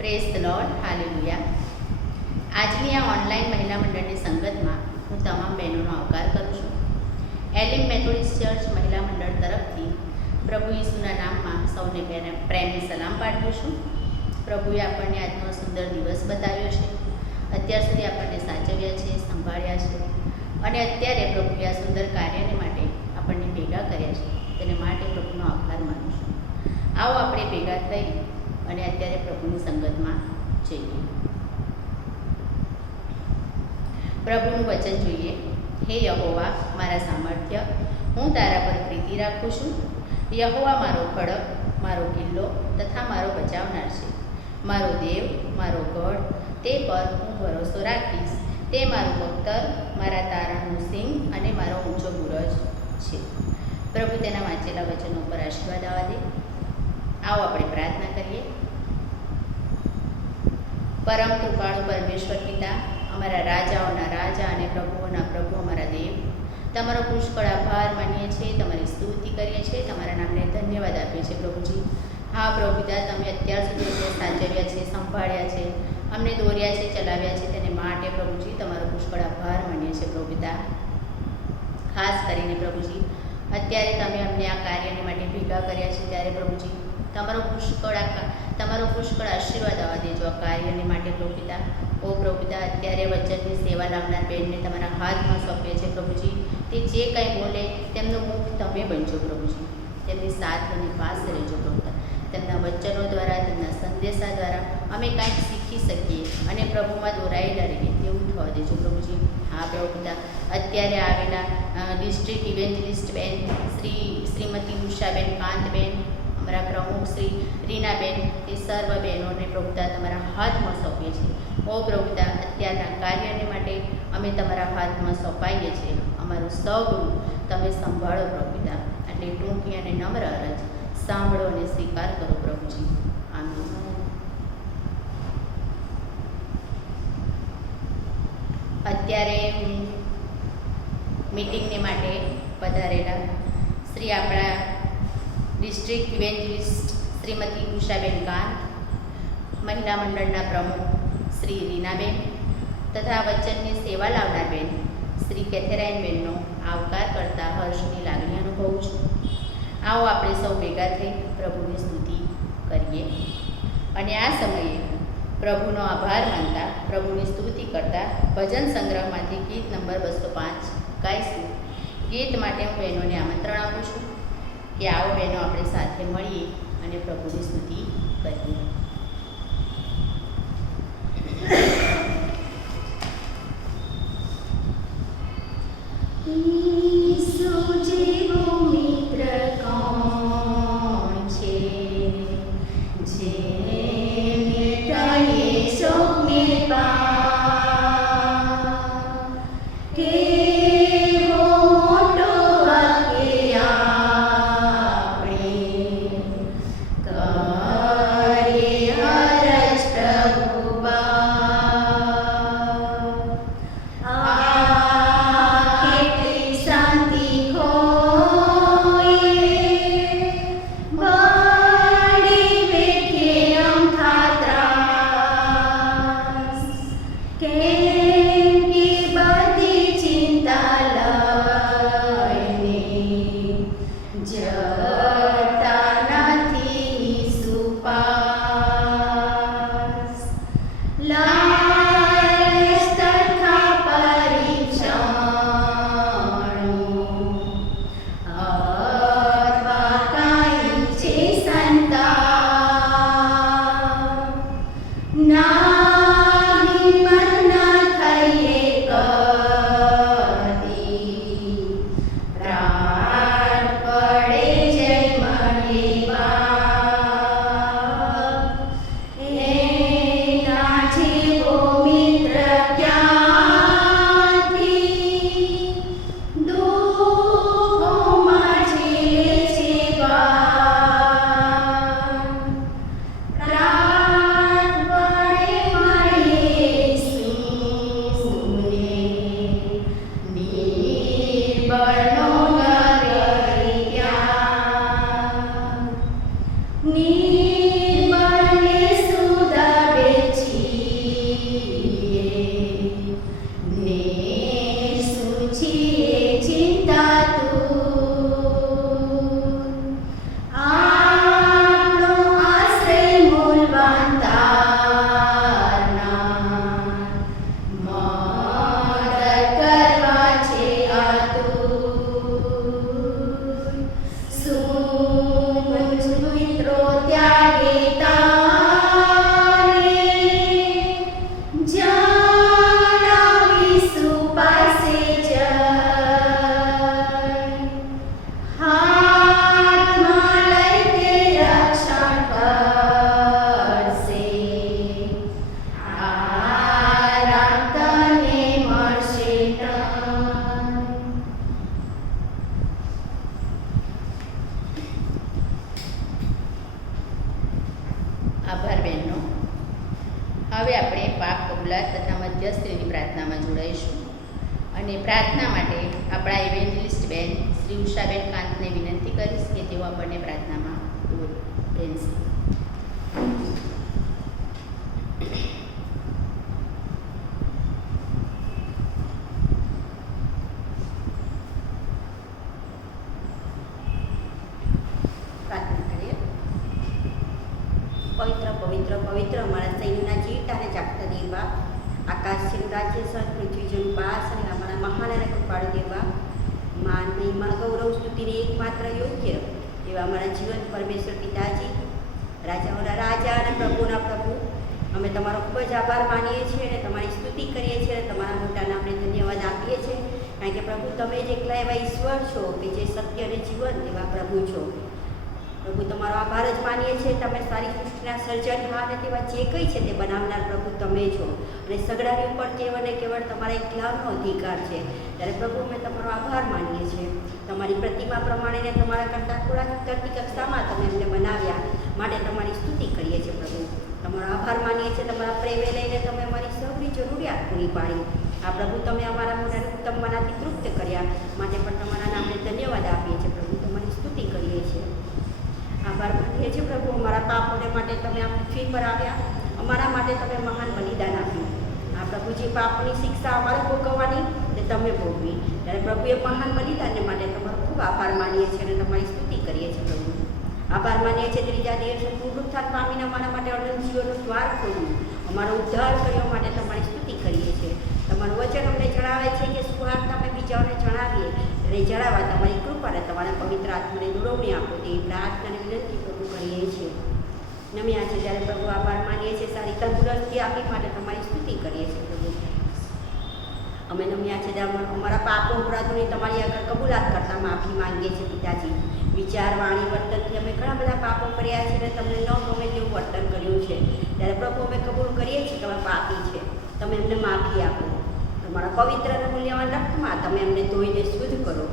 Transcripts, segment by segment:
Praise the lord, hallelujah. આજની આ online મહિલા મંડળની સંગતમાં હું તમામ બહેનોનો આવકાર કરું છું. એલિમ મેથોડિસ્ટ ચર્ચ મહિલા મંડળ તરફથી પ્રભુ ઈસુના નામમાં સૌને પ્રેમની સલામ પાઠવું છું. પ્રભુએ આપણને આજનો સુંદર દિવસ બતાવ્યો છે. અત્યાર સુધી આપણને સાચવ્યા છે, સંભાળ્યા છે, અને અત્યારે પ્રભુએ આ સુંદર કાર્યને માટે આપણને ભેગા કર્યા છે. તેને માટે પ્રભુનો આભાર માનું છું. આવો આપણે ભેગા થઈ અને અત્યારે પ્રભુની સંગતમાં જઈએ. પ્રભુનું વચન જોઈએ. હે યહોવા, મારા સામર્થ્ય, હું તારા પર પ્રીતિ રાખું છું. યહોવા મારો ખડક, મારો કિલ્લો તથા મારો બચાવનાર છે. મારો દેવ, મારો ગઢ, તે પર હું ભરોસો રાખીશ. તે મારું બખ્તર, મારા તારણનું સિંહ અને મારો ઊંચો બુરજ છે. પ્રભુ તેના વાંચેલા વચનો પર આશીર્વાદ આવવા દે. આવો આપણે પ્રાર્થના કરીએ. પરમ કૃપાળુ પરમેશ્વર પિતા, અમારા રાજાઓના રાજા અને પ્રભુઓના પ્રભુ, અમારા દેવ, તમારો પુષ્કળ આભાર માનીએ છીએ, તમારી સ્તુતિ કરીએ છીએ, તમારા નામને ધન્યવાદ આપીએ છીએ પ્રભુજી. હા પ્રભુ પિતા, તમે અત્યાર સુધી અમને સાચવ્યા છે, સંભાળ્યા છે, અમને દોર્યા છે, ચલાવ્યા છે, તેને માટે પ્રભુજી તમારો પુષ્કળ આભાર માનીએ છીએ પ્રભુ પિતા. ખાસ કરીને પ્રભુજી, અત્યારે તમે અમને આ કાર્યને માટે ભેગા કર્યા છે ત્યારે પ્રભુજી તમારો પુષ્કળ આશીર્વાદ આવવા દેજો આ કાર્યને માટે પ્રભુ પિતા. ઓ પ્રભુ પિતા, અત્યારે વચનની સેવા લાવનાર બહેનને તમારા હાથમાં સોંપીએ છીએ પ્રભુજી. તે જે કંઈ બોલે તેમનું મુખ તમે બનજો પ્રભુજી. તેમની સાથ અને પાસે રહેજો પ્રભુ પિતા. તેમના વચનો દ્વારા, તેમના સંદેશા દ્વારા અમે કાંઈક શીખી શકીએ અને પ્રભુમાં દોરાયેલા રહીએ તેવું થવા દેજો પ્રભુજી. હા પ્રભુ પિતા, અત્યારે આવેલા ડિસ્ટ્રિક્ટ ઇવેન્જલિસ્ટ બેન શ્રીમતી ઉષાબેન કાંતબેન, અમારા પ્રમુખ શ્રી રીનાબેન, તે સર્વ બહેનોને પ્રભુતા તમારા હાથમાં સોંપીએ છીએ. ઓ પ્રભુતા, અત્યારના કાર્યને માટે અમે તમારા હાથમાં સોંપાઈએ છીએ. અમારું સૌ તમે સંભાળો પ્રભુતા. આટલી ટૂંકી અને નમ્ર અરજ સાંભળો અને સ્વીકાર કરો પ્રભુજી. આમીન. અત્યારે હું મીટિંગને માટે પધારેલા શ્રી આપણા ડિસ્ટ્રિક્ટ ઇવેન્જલિસ્ટ શ્રીમતી ઉષાબેન કાંત, મહિલા મંડળના પ્રમુખ શ્રી રીનાબેન તથા વચનની સેવા લાવનાર બેન શ્રી કેથેરાઇનબેનનો આવકાર કરતા હર્ષની લાગણી અનુભવું છું. આવો આપણે સૌ ભેગા થઈ પ્રભુની સ્તુતિ કરીએ અને આ સમયે પ્રભુનો આભાર માનતા, પ્રભુની સ્તુતિ કરતા ભજન સંગ્રહમાંથી ગીત નંબર 205 ગાઈશું. ગીત માટે હું બહેનોને આમંત્રણ આપું છું કે આવો બહેનો આપણે સાથે મળીએ અને પ્રભુની સ્તુતિ કરીએ. ઈસુ જેવો મિત્ર કોણ છે, જે મિટાએ શોકને પાર. કેવો મોટો વાક્ય આપણે બહેનનો. હવે આપણે પાક કબૂલાત તથા મધ્યસ્થીની પ્રાર્થનામાં જોડાઈશું અને પ્રાર્થના માટે આપણા ઇવેન્જલિસ્ટ બેન શ્રી ઉષાબેન કાંતને વિનંતી કરીશ કે તેઓ આપણને પ્રાર્થનામાં બેનશે. પવિત્ર પવિત્ર પવિત્ર અમારા સૈન્યના જીવતા અને જાગતા દેવા, આકાશ છે રાજ્ય સર પૃથ્વી જન પાસ અને અમારા મહાન અને કૃપાળુ દેવા, માન મહિમા ગૌરવ સ્તુતિને એકમાત્ર યોગ્ય એવા અમારા જીવન પરમેશ્વર પિતાજી, રાજાઓના રાજા અને પ્રભુના પ્રભુ, અમે તમારો ખૂબ જ આભાર માનીએ છીએ અને તમારી સ્તુતિ કરીએ છીએ અને તમારા મોટા નામને ધન્યવાદ આપીએ છીએ, કારણ કે પ્રભુ તમે જ એકલા એવા ઈશ્વર છો કે જે સત્ય અને જીવન એવા પ્રભુ છો. પ્રભુ તમારો આભાર જ માનીએ છીએ. તમે સારી સૃષ્ટિના સર્જનહાર અને તેવા જે કંઈ છે તે બનાવનાર પ્રભુ તમે છો અને સગડાની ઉપર કેવળ ને કેવળ તમારા એકલાનો અધિકાર છે. ત્યારે પ્રભુ અમે તમારો આભાર માનીએ છીએ. તમારી પ્રતિમા પ્રમાણે તમારા કરતાં થોડા કરતી કક્ષામાં તમે અમને બનાવ્યા માટે તમારી સ્તુતિ કરીએ છીએ. પ્રભુ તમારો આભાર માનીએ છીએ. તમારા પ્રેમે લઈને તમે અમારી સૌની જરૂરિયાત પૂરી પાડી. આ પ્રભુ તમે અમારા મોઢાને ઉત્તમ મનાથી તૃપ્ત કર્યા માટે પણ તમારા નામને ધન્યવાદ આપીએ છીએ. પ્રભુ તમારી સ્તુતિ કરીએ છીએ. આભાર માનીએ છીએ પ્રભુ, અમારા પાપોને માટે તમે આ પૃથ્વી પર આવ્યા, અમારા માટે તમે મહાન બલિદાન આપ્યું. આ પ્રભુ જે પાપની શિક્ષા અમારે ભોગવવાની તે તમે ભોગવી, ત્યારે પ્રભુ એ મહાન બલિદાનને માટે તમારો ખૂબ આભાર માનીએ છીએ અને તમારી સ્તુતિ કરીએ છીએ. પ્રભુ આભાર માનીએ છીએ. ત્રીજા દિવસે પુનરુત્થાન પામીને અમારા માટે અનંત જીવનનું દ્વાર ખોલ્યું, અમારો ઉદ્ધાર કર્યો માટે તમારી સ્તુતિ કરીએ છીએ. તમારું વચન અમને જણાવે છે કે સુવાર્તા અમે બીજાઓને જણાવીએ અને જણાવવા તમારી કૃપા અને તમારા પવિત્ર આત્માને દુરવણી આપો તેવી પ્રાર્થના અને વિનંતી પ્રભુ કરીએ છીએ. નમ્યા છે ત્યારે પ્રભુ આભાર માનીએ છીએ. સારી તંદુરસ્તી આપી માટે તમારી સ્તુતિ કરીએ છીએ. પ્રભુ અમે નમ્યા છે ત્યારે અમારા પાપો અપરાધોની તમારી આગળ કબૂલાત કરતા માફી માંગીએ છીએ. પિતાજી, વિચાર વાણી વર્તનથી અમે ઘણા બધા પાપો કર્યા છે અને તમને ન ગમે તેવું વર્તન કર્યું છે. ત્યારે પ્રભુ અમે કબૂલ કરીએ છીએ કે અમે પાપી છે. તમે અમને માફી આપો. તમારા પવિત્ર અને મૂલ્યવાન રક્તમાં તમે અમને ધોઈને શુદ્ધ કરો,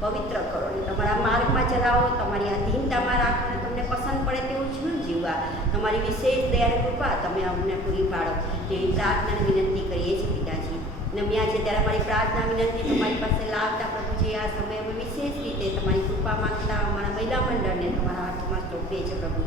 પવિત્ર કરો અને તમારા માર્ગમાં ચલાવો. તમારી અધીનતામાં રાખો અને તમને પસંદ પડે તેવું જીવન જીવવા તમારી વિશેષ દયા કૃપા તમે અમને પૂરી પાડો તેવી પ્રાર્થના અને વિનંતી કરીએ છીએ. પિતાજી, નમ્યા છે ત્યારે અમારી પ્રાર્થના વિનંતી તમારી પાસે લાવતા પ્રભુજી આ સમયે અમે વિશેષ રીતે તમારી કૃપા માંગતા અમારા મહિલા મંડળને તમારા હાથમાં સોંપીએ છીએ. પ્રભુ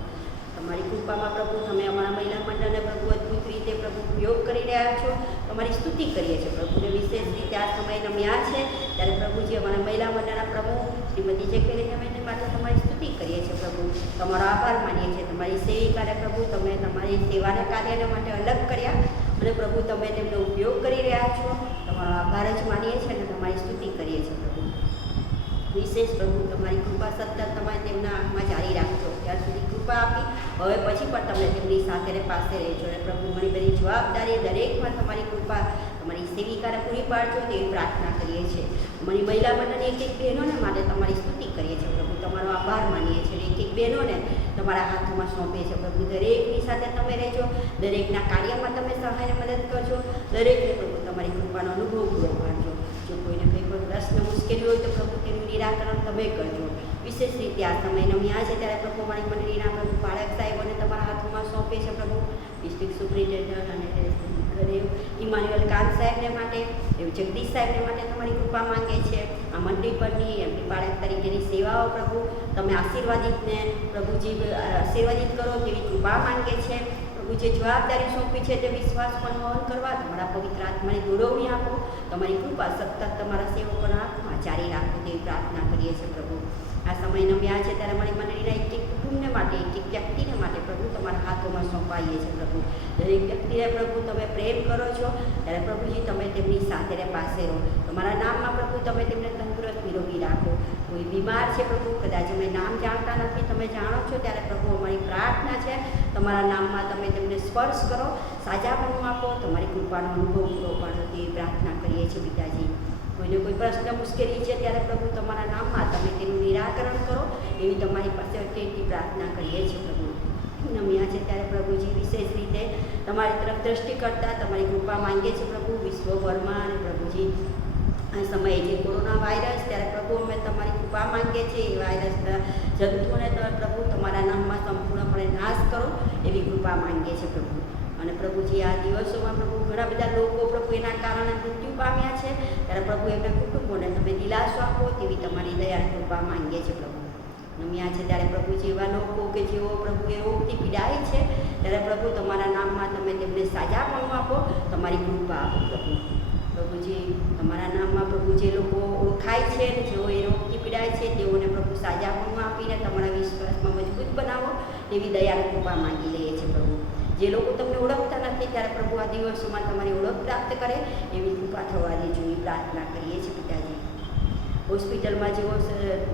તમારી કૃપામાં પ્રભુ તમે અમારા મહિલા મંડળને પ્રભુ અદ્ભુત રીતે પ્રભુ ઉપયોગ કરી રહ્યા છો. તમારી સ્તુતિ કરીએ છીએ. પ્રભુને વિશેષ રીતે આ સમય નમ્યા છે ત્યારે પ્રભુજી અમારા મહિલા મંડળના પ્રમુખ શ્રીમતી જકેરીને માટે તમારી સ્તુતિ કરીએ છીએ. પ્રભુ તમારો આભાર માનીએ છીએ. તમારી સેવિકાને પ્રભુ તમે તમારી સેવાના કાર્યને માટે અલગ કર્યા અને પ્રભુ તમે તેમનો ઉપયોગ કરી રહ્યા છો. તમારો આભાર જ માનીએ છીએ અને તમારી સ્તુતિ કરીએ છીએ. પ્રભુ વિશેષ પ્રભુ તમારી કૃપા સતત તમારે તેમના આંખમાં જારી રાખજો. ત્યાર સુધી કૃપા આપી હવે પછી પણ તમે તેમની સાથે પાસે રહેજો અને પ્રભુ મારી બધી જવાબદારી દરેકમાં તમારી કૃપા તમારી સેવિકાને પૂરી પાડજો તેવી પ્રાર્થના કરીએ છીએ. અમારી મહિલા મંડળની એક એક બહેનોને માટે તમારી સ્તુતિ કરીએ છીએ. પ્રભુ તમારો આભાર માનીએ છીએ. એક એક બહેનોને તમારા હાથમાં સોંપીએ છીએ. પ્રભુ દરેકની સાથે તમે રહેજો, દરેકના કાર્યમાં તમે સહાયને મદદ કરજો, દરેકને પ્રભુ તમારી કૃપાનો અનુભવ પૂરો પાડજો. જો કોઈને કંઈ પણ પ્રશ્ન મુશ્કેલી હોય તો પ્રભુ તેનું નિરાકરણ તમે કરજો. વિશેષ રીતે આ સમય નમ્યા છે ત્યારે પ્રભુ મારી મંડળીના પ્રભુ બાળક સાહેબોને તમારા હાથમાં સોંપે છે. પ્રભુ ડિસ્ટ્રિક્ટ સુપ્રિન્ટેન્ડન્ટ અને ઇમાન્યુઅલ કાંત સાહેબને માટે, એવું જગદીશ સાહેબને માટે તમારી કૃપા માંગે છે. આ મંડળી પરની એમની બાળક તરીકેની સેવાઓ પ્રભુ તમે આશીર્વાદિતને પ્રભુજી આશીર્વાદિત કરો તેવી કૃપા માંગે છે. પ્રભુ જે જવાબદારી સોંપી છે તે વિશ્વાસ પણ વહન કરવા તમારા પવિત્ર આત્માની દોરવણી આપો. તમારી કૃપા સતત તમારા સેવકોના હાથમાં જારી રાખો તેવી પ્રાર્થના કરીએ છીએ. પ્રભુ આ સમય નમ્યા છે ત્યારે મારી મંડળીના એક એક કુટુંબને માટે, એક એક વ્યક્તિને માટે પ્રભુ તમારા હાથોમાં સોંપાઈએ છીએ. પ્રભુ દરેક વ્યક્તિને પ્રભુ તમે પ્રેમ કરો છો ત્યારે પ્રભુજી તમે તેમની સાથે પાસે રહો. તમારા નામમાં પ્રભુ તમે તેમને તંદુરસ્ત નિરોગી રાખો. કોઈ બીમાર છે પ્રભુ, કદાચ અમે નામ જાણતા નથી, તમે જાણો છો, ત્યારે પ્રભુ અમારી પ્રાર્થના છે તમારા નામમાં તમે તેમને સ્પર્શ કરો, સાજાપણું આપો, તમારી કૃપાનો અનુભવ પૂરો પાડો તેવી પ્રાર્થના કરીએ છીએ. પિતાજી, કોઈને કોઈ પ્રશ્ન મુશ્કેલી છે ત્યારે પ્રભુ તમારા નામમાં તમે તેનું નિરાકરણ કરો એવી તમારી પાસે તેની પ્રાર્થના કરીએ છીએ. પ્રભુ નમ્યા છે ત્યારે પ્રભુજી વિશેષ રીતે તમારી તરફ દ્રષ્ટિ કરતા તમારી કૃપા માંગીએ છીએ. પ્રભુ વિશ્વભરમાં અને પ્રભુજી આ સમયે જે કોરોના વાયરસ, ત્યારે પ્રભુ અમે તમારી કૃપા માંગીએ છીએ એ વાયરસના જંતુઓને તમે પ્રભુ તમારા નામમાં સંપૂર્ણપણે નાશ કરો એવી કૃપા માંગીએ છીએ પ્રભુ. અને પ્રભુજી આ દિવસોમાં પ્રભુ ઘણા બધા લોકો પ્રભુ એના કારણે મૃત્યુ પામ્યા છે, ત્યારે પ્રભુ એમના કુટુંબોને તમે દિલાસો આપો તેવી તમારી દયા કૃપા માંગીએ છીએ પ્રભુ. નમ્યા છે ત્યારે પ્રભુજી એવા લોકો કે જેઓ પ્રભુ એ રોગથી પીડાય છે, ત્યારે પ્રભુ તમારા નામમાં તમે તેમને સાજાપણું આપો, તમારી કૃપા આપો પ્રભુ. પ્રભુજી તમારા નામમાં પ્રભુ જે લોકો ઓળખાય છે અને જેઓ એ રોગથી પીડાય છે તેઓને પ્રભુ સાજાપણું આપીને તમારા વિશ્વાસમાં મજબૂત બનાવો તેવી દયાની કૃપા માંગી લઈએ છીએ પ્રભુ. જે લોકો તમને ઓળખતા નથી ત્યારે પ્રભુ આ દિવસોમાં તમારી ઓળખ પ્રાપ્ત કરે એવી કૃપા થવા દેજો એવી પ્રાર્થના કરીએ છીએ પિતાજી. હોસ્પિટલમાં જેઓ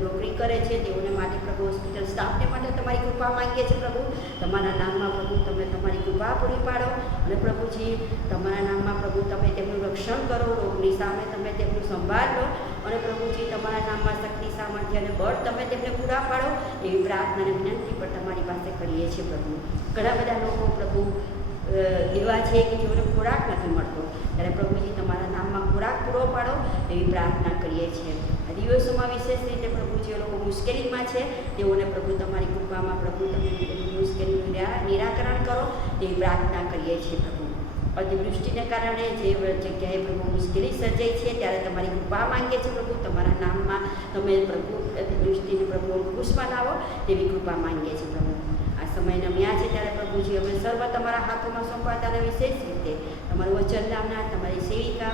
નોકરી કરે છે તેઓને માટે પ્રભુ હોસ્પિટલ સ્ટાફને માટે તમારી કૃપા માંગીએ છીએ પ્રભુ. તમારા નામમાં પ્રભુ તમે તમારી કૃપા પૂરી પાડો અને પ્રભુજી તમારા નામમાં પ્રભુ તમે તેમનું રક્ષણ કરો, રોગની સામે તમે તેમનું સંભાળ લો અને પ્રભુજી તમારા નામમાં શક્તિ, સામર્થ્ય અને બળ તમે તેમને પૂરા પાડો એવી પ્રાર્થના અને વિનંતી પણ તમારી પાસે કરીએ છીએ પ્રભુ. ઘણા બધા લોકો પ્રભુ એવા છે કે જેઓને ખોરાક નથી મળતો, ત્યારે પ્રભુજી તમારા નામમાં ખોરાક પૂરો પાડો એવી પ્રાર્થના કરીએ છીએ. આ દિવસોમાં વિશેષ રીતે પ્રભુ જે લોકો મુશ્કેલીમાં છે તેઓને પ્રભુ તમારી કૃપામાં પ્રભુ તમે તેમની મુશ્કેલીનું નિરાકરણ કરો તેવી પ્રાર્થના કરીએ છીએ પ્રભુ. અતિવૃષ્ટિને કારણે જે જગ્યાએ પ્રભુ મુશ્કેલી સર્જાઈ છે ત્યારે તમારી કૃપા માંગીએ છીએ પ્રભુ. તમારા નામમાં તમે પ્રભુ અતિવૃષ્ટિને પ્રભુ અંકુશ બનાવો તેવી કૃપા માંગીએ છીએ પ્રભુ. આ સમય નમ્યા છે ત્યારે પ્રભુજી અમે સર્વ તમારા હાથોમાં સોંપાતા અને વિશેષ રીતે તમારું વચન લાવનાર તમારી સેવિકા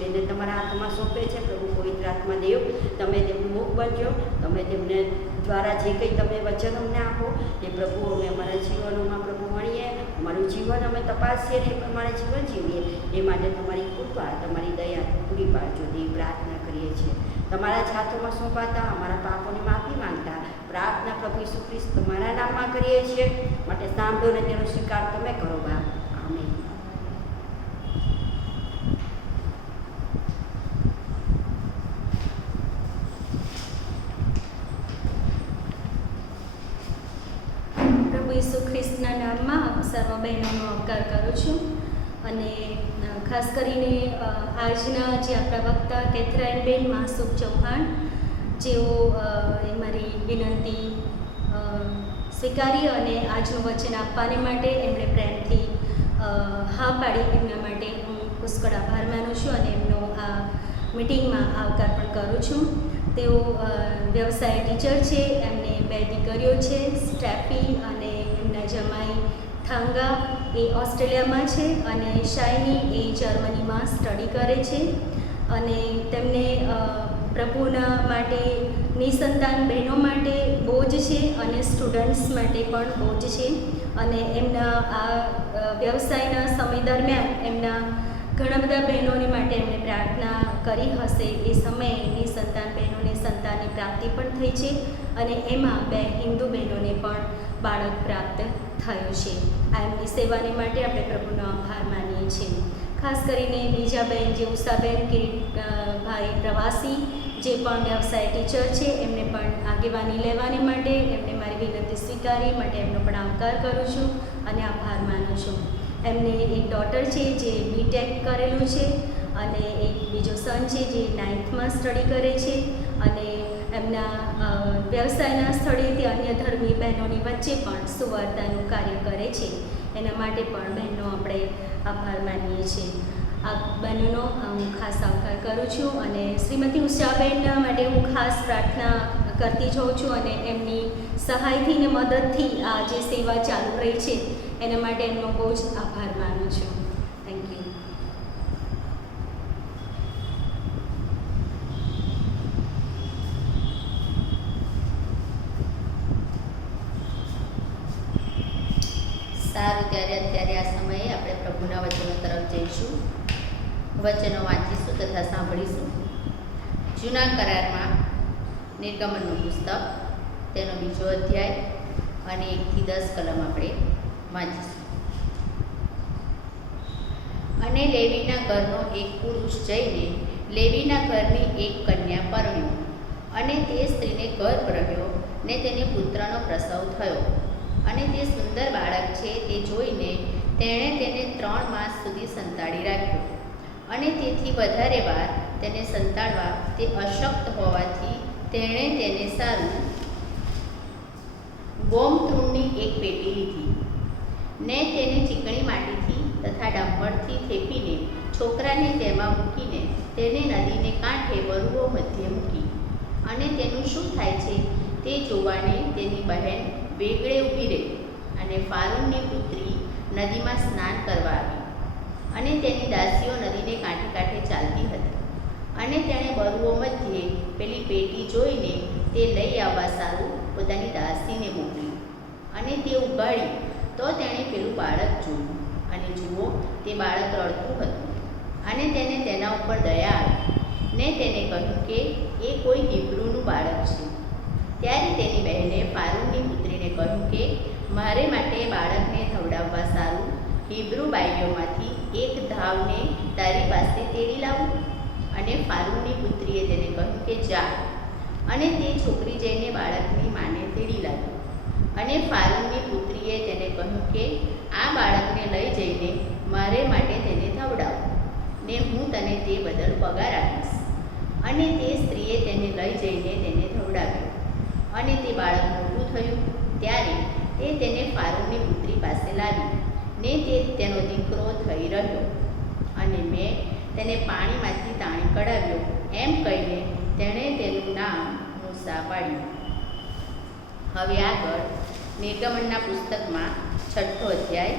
બેને તમારા હાથમાં સોંપે છે પ્રભુ. પવિત્ર આત્મા દેવ તમે તેમનું મુખ બનજો, તમે તેમને દ્વારા જે કંઈ તમે વચન અમને આપો એ પ્રભુ અમે અમારા જીવનોમાં પ્રભુ મળીએ, અમારું જીવન અમે તપાસીએ ને એ પ્રમાણે જીવન જીવીએ એ માટે તમારી કૃપા, તમારી દયા પૂરી પાડજો તેવી પ્રાર્થના કરીએ છીએ. તમારા જ હાથોમાં સોંપાતા અમારા પાપોની માફી માંગતા પ્રાર્થના પ્રભુ ઈસુ ખ્રિસ્ત તમારા નામમાં કરીએ છીએ, માટે સાંભળો ને તેનો સ્વીકાર તમે કરો બાપ. આમેન. પ્રભુ ઈસુ ખ્રિસ્તના નામમાં સર્વ બહેનોનો આવકાર કરું છું અને ખાસ કરીને આજના જે આપણા વક્તા કેથરાઇનબેન માસુક ચૌહાણ, જેઓ એ મારી વિનંતી સ્વીકારી અને આજનું વચન આપવાને માટે એમણે પ્રેમથી હા પાડી, એમના માટે હું પુષ્કળ આભાર માનું છું અને એમનો આ મિટિંગમાં આવકાર પણ કરું છું. તેઓ વ્યવસાય ટીચર છે, એમને 2 દીકરીઓ છે, સ્ટેફી અને એમના જમાઈ થાંગા એ ઓસ્ટ્રેલિયામાં છે અને શાઇની એ જર્મનીમાં સ્ટડી કરે છે અને તેમને પ્રભુના માટે નિસંતાન બહેનો માટે બોજ છે અને સ્ટુડન્ટ્સ માટે પણ બોજ છે અને એમના આ વ્યવસાયના સમય દરમિયાન એમના ઘણા બધા બહેનોને માટે એમણે પ્રાર્થના કરી હશે. એ સમયે નિસંતાન બહેનોને સંતાનની પ્રાપ્તિ પણ થઈ છે અને એમાં 2 હિન્દુ બહેનોને પણ બાળક પ્રાપ્ત થયું છે. આ એમની સેવાને માટે આપણે પ્રભુનો આભાર માનીએ છીએ. ખાસ કરીને બીજા બહેન જે ઉષાબેન કિરીટભાઈ પ્રવાસી, જે પણ વ્યવસાય ટીચર છે, એમને પણ આગેવાની લેવાને માટે એમને મારી વિનંતી સ્વીકારી માટે એમનો પણ આવકાર કરું છું અને આભાર માનું છું. એમને એક ડોટર છે જે BTech કરેલું છે અને એક બીજો સન છે જે 9th સ્ટડી કરે છે અને એમના વ્યવસાયના સ્થળેથી અન્ય ધર્મી બહેનોની વચ્ચે પણ સુવાર્તાનું કાર્ય કરે છે. એના માટે પણ બહેનો આપણે આભાર માનીએ છીએ. આ બહેનોનો હું ખાસ આવકાર કરું છું અને શ્રીમતી ઉષાબેન માટે હું ખાસ પ્રાર્થના કરતી જાઉં છું અને એમની સહાયથી ને મદદથી આ જે સેવા ચાલુ રહી છે એના માટે એમનો બહુ જ આભાર માનું છું. Thank you. સારું, ત્યારે અત્યારે આ સમયે આપણે પ્રભુના વચનો તરફ જઈશું, વચનો વાંચીશું તથા સાંભળીશું. જૂના કરારમાં નિર્ગમનનું પુસ્તક, તેનો 2જો અધ્યાય અને 1 થી 10 કલમ આપણે વાંચીશું. અને લેવીના ઘરનો એક પુરુષ જઈને લેવીના ઘરની એક કન્યા પરણ્યો અને તે સ્ત્રીને ગર્ભ રહ્યો ને તેને પુત્રનો પ્રસવ થયો અને તે સુંદર બાળક છે તે જોઈને તેણે તેને 3 માસ સુધી સંતાડી રાખ્યો અને તેથી વધારે વાર તેને સંતાડવા તે અશક્ત હોવાથી તેણે તેને સારું ગોમતૃણની એક પેટી લીધી ને તેને ચીકણી માટીથી તથા ડામરથી થેપીને છોકરાને તેમાં મૂકીને તેને નદીને કાંઠે વરુઓ મધ્યે મૂકી. અને તેનું શું થાય છે તે જોવાને તેની બહેન વેગળે ઊભી રહી. અને ફારૂનની પુત્રી નદીમાં સ્નાન કરવા આવી, અને તેની દાસીઓ નદીને કાંઠે કાંઠે ચાલતી હતી. અને તેણે બરુઓ મધ્યે પેલી પેટી જોઈને તે લઈ આવવા સારું પોતાની દાસીને મોકલી. અને તે ઉઘાડી તો તેણે પેલું બાળક જોયું, અને જુઓ તે બાળક રડતું હતું. અને તેને તેના ઉપર દયા આવી, ને તેને કહ્યું કે એ કોઈ હિબ્રુનું બાળક છે. ત્યારે તેની બહેને ફારૂનની પુત્રીને કહ્યું કે મારે માટે બાળકને ધવડાવવા સારું હિબ્રુ બાઈઓમાંથી એક ધાવને તારી પાસે તેડી લાવું. અને ફારૂનની પુત્રીએ તેને કહ્યું કે જા. અને તે છોકરી જઈને બાળકની માને તેડી લાવી. અને ફારૂનની પુત્રીએ તેને કહ્યું કે આ બાળકને લઈ જઈને મારે માટે તેને ધવડાવ, ને હું તને તે બદલ પગાર આપીશ. અને તે સ્ત્રીએ તેને લઈ જઈને તેને ધવડાવ્યો. અને તે બાળક મોટું થયું ત્યારે તે તેને ફારૂનની પુત્રી પાસે લાવી, ને તે તેનો દીકરો થઈ રહ્યો. અને મેં તેને પાણીમાંથી તાણી કઢાવ્યો, એમ કહીને તેણે તેનું નામ મૂસા પાડ્યું. હવે આગળ નિર્ગમનના પુસ્તકમાં 6ઠ્ઠો અધ્યાય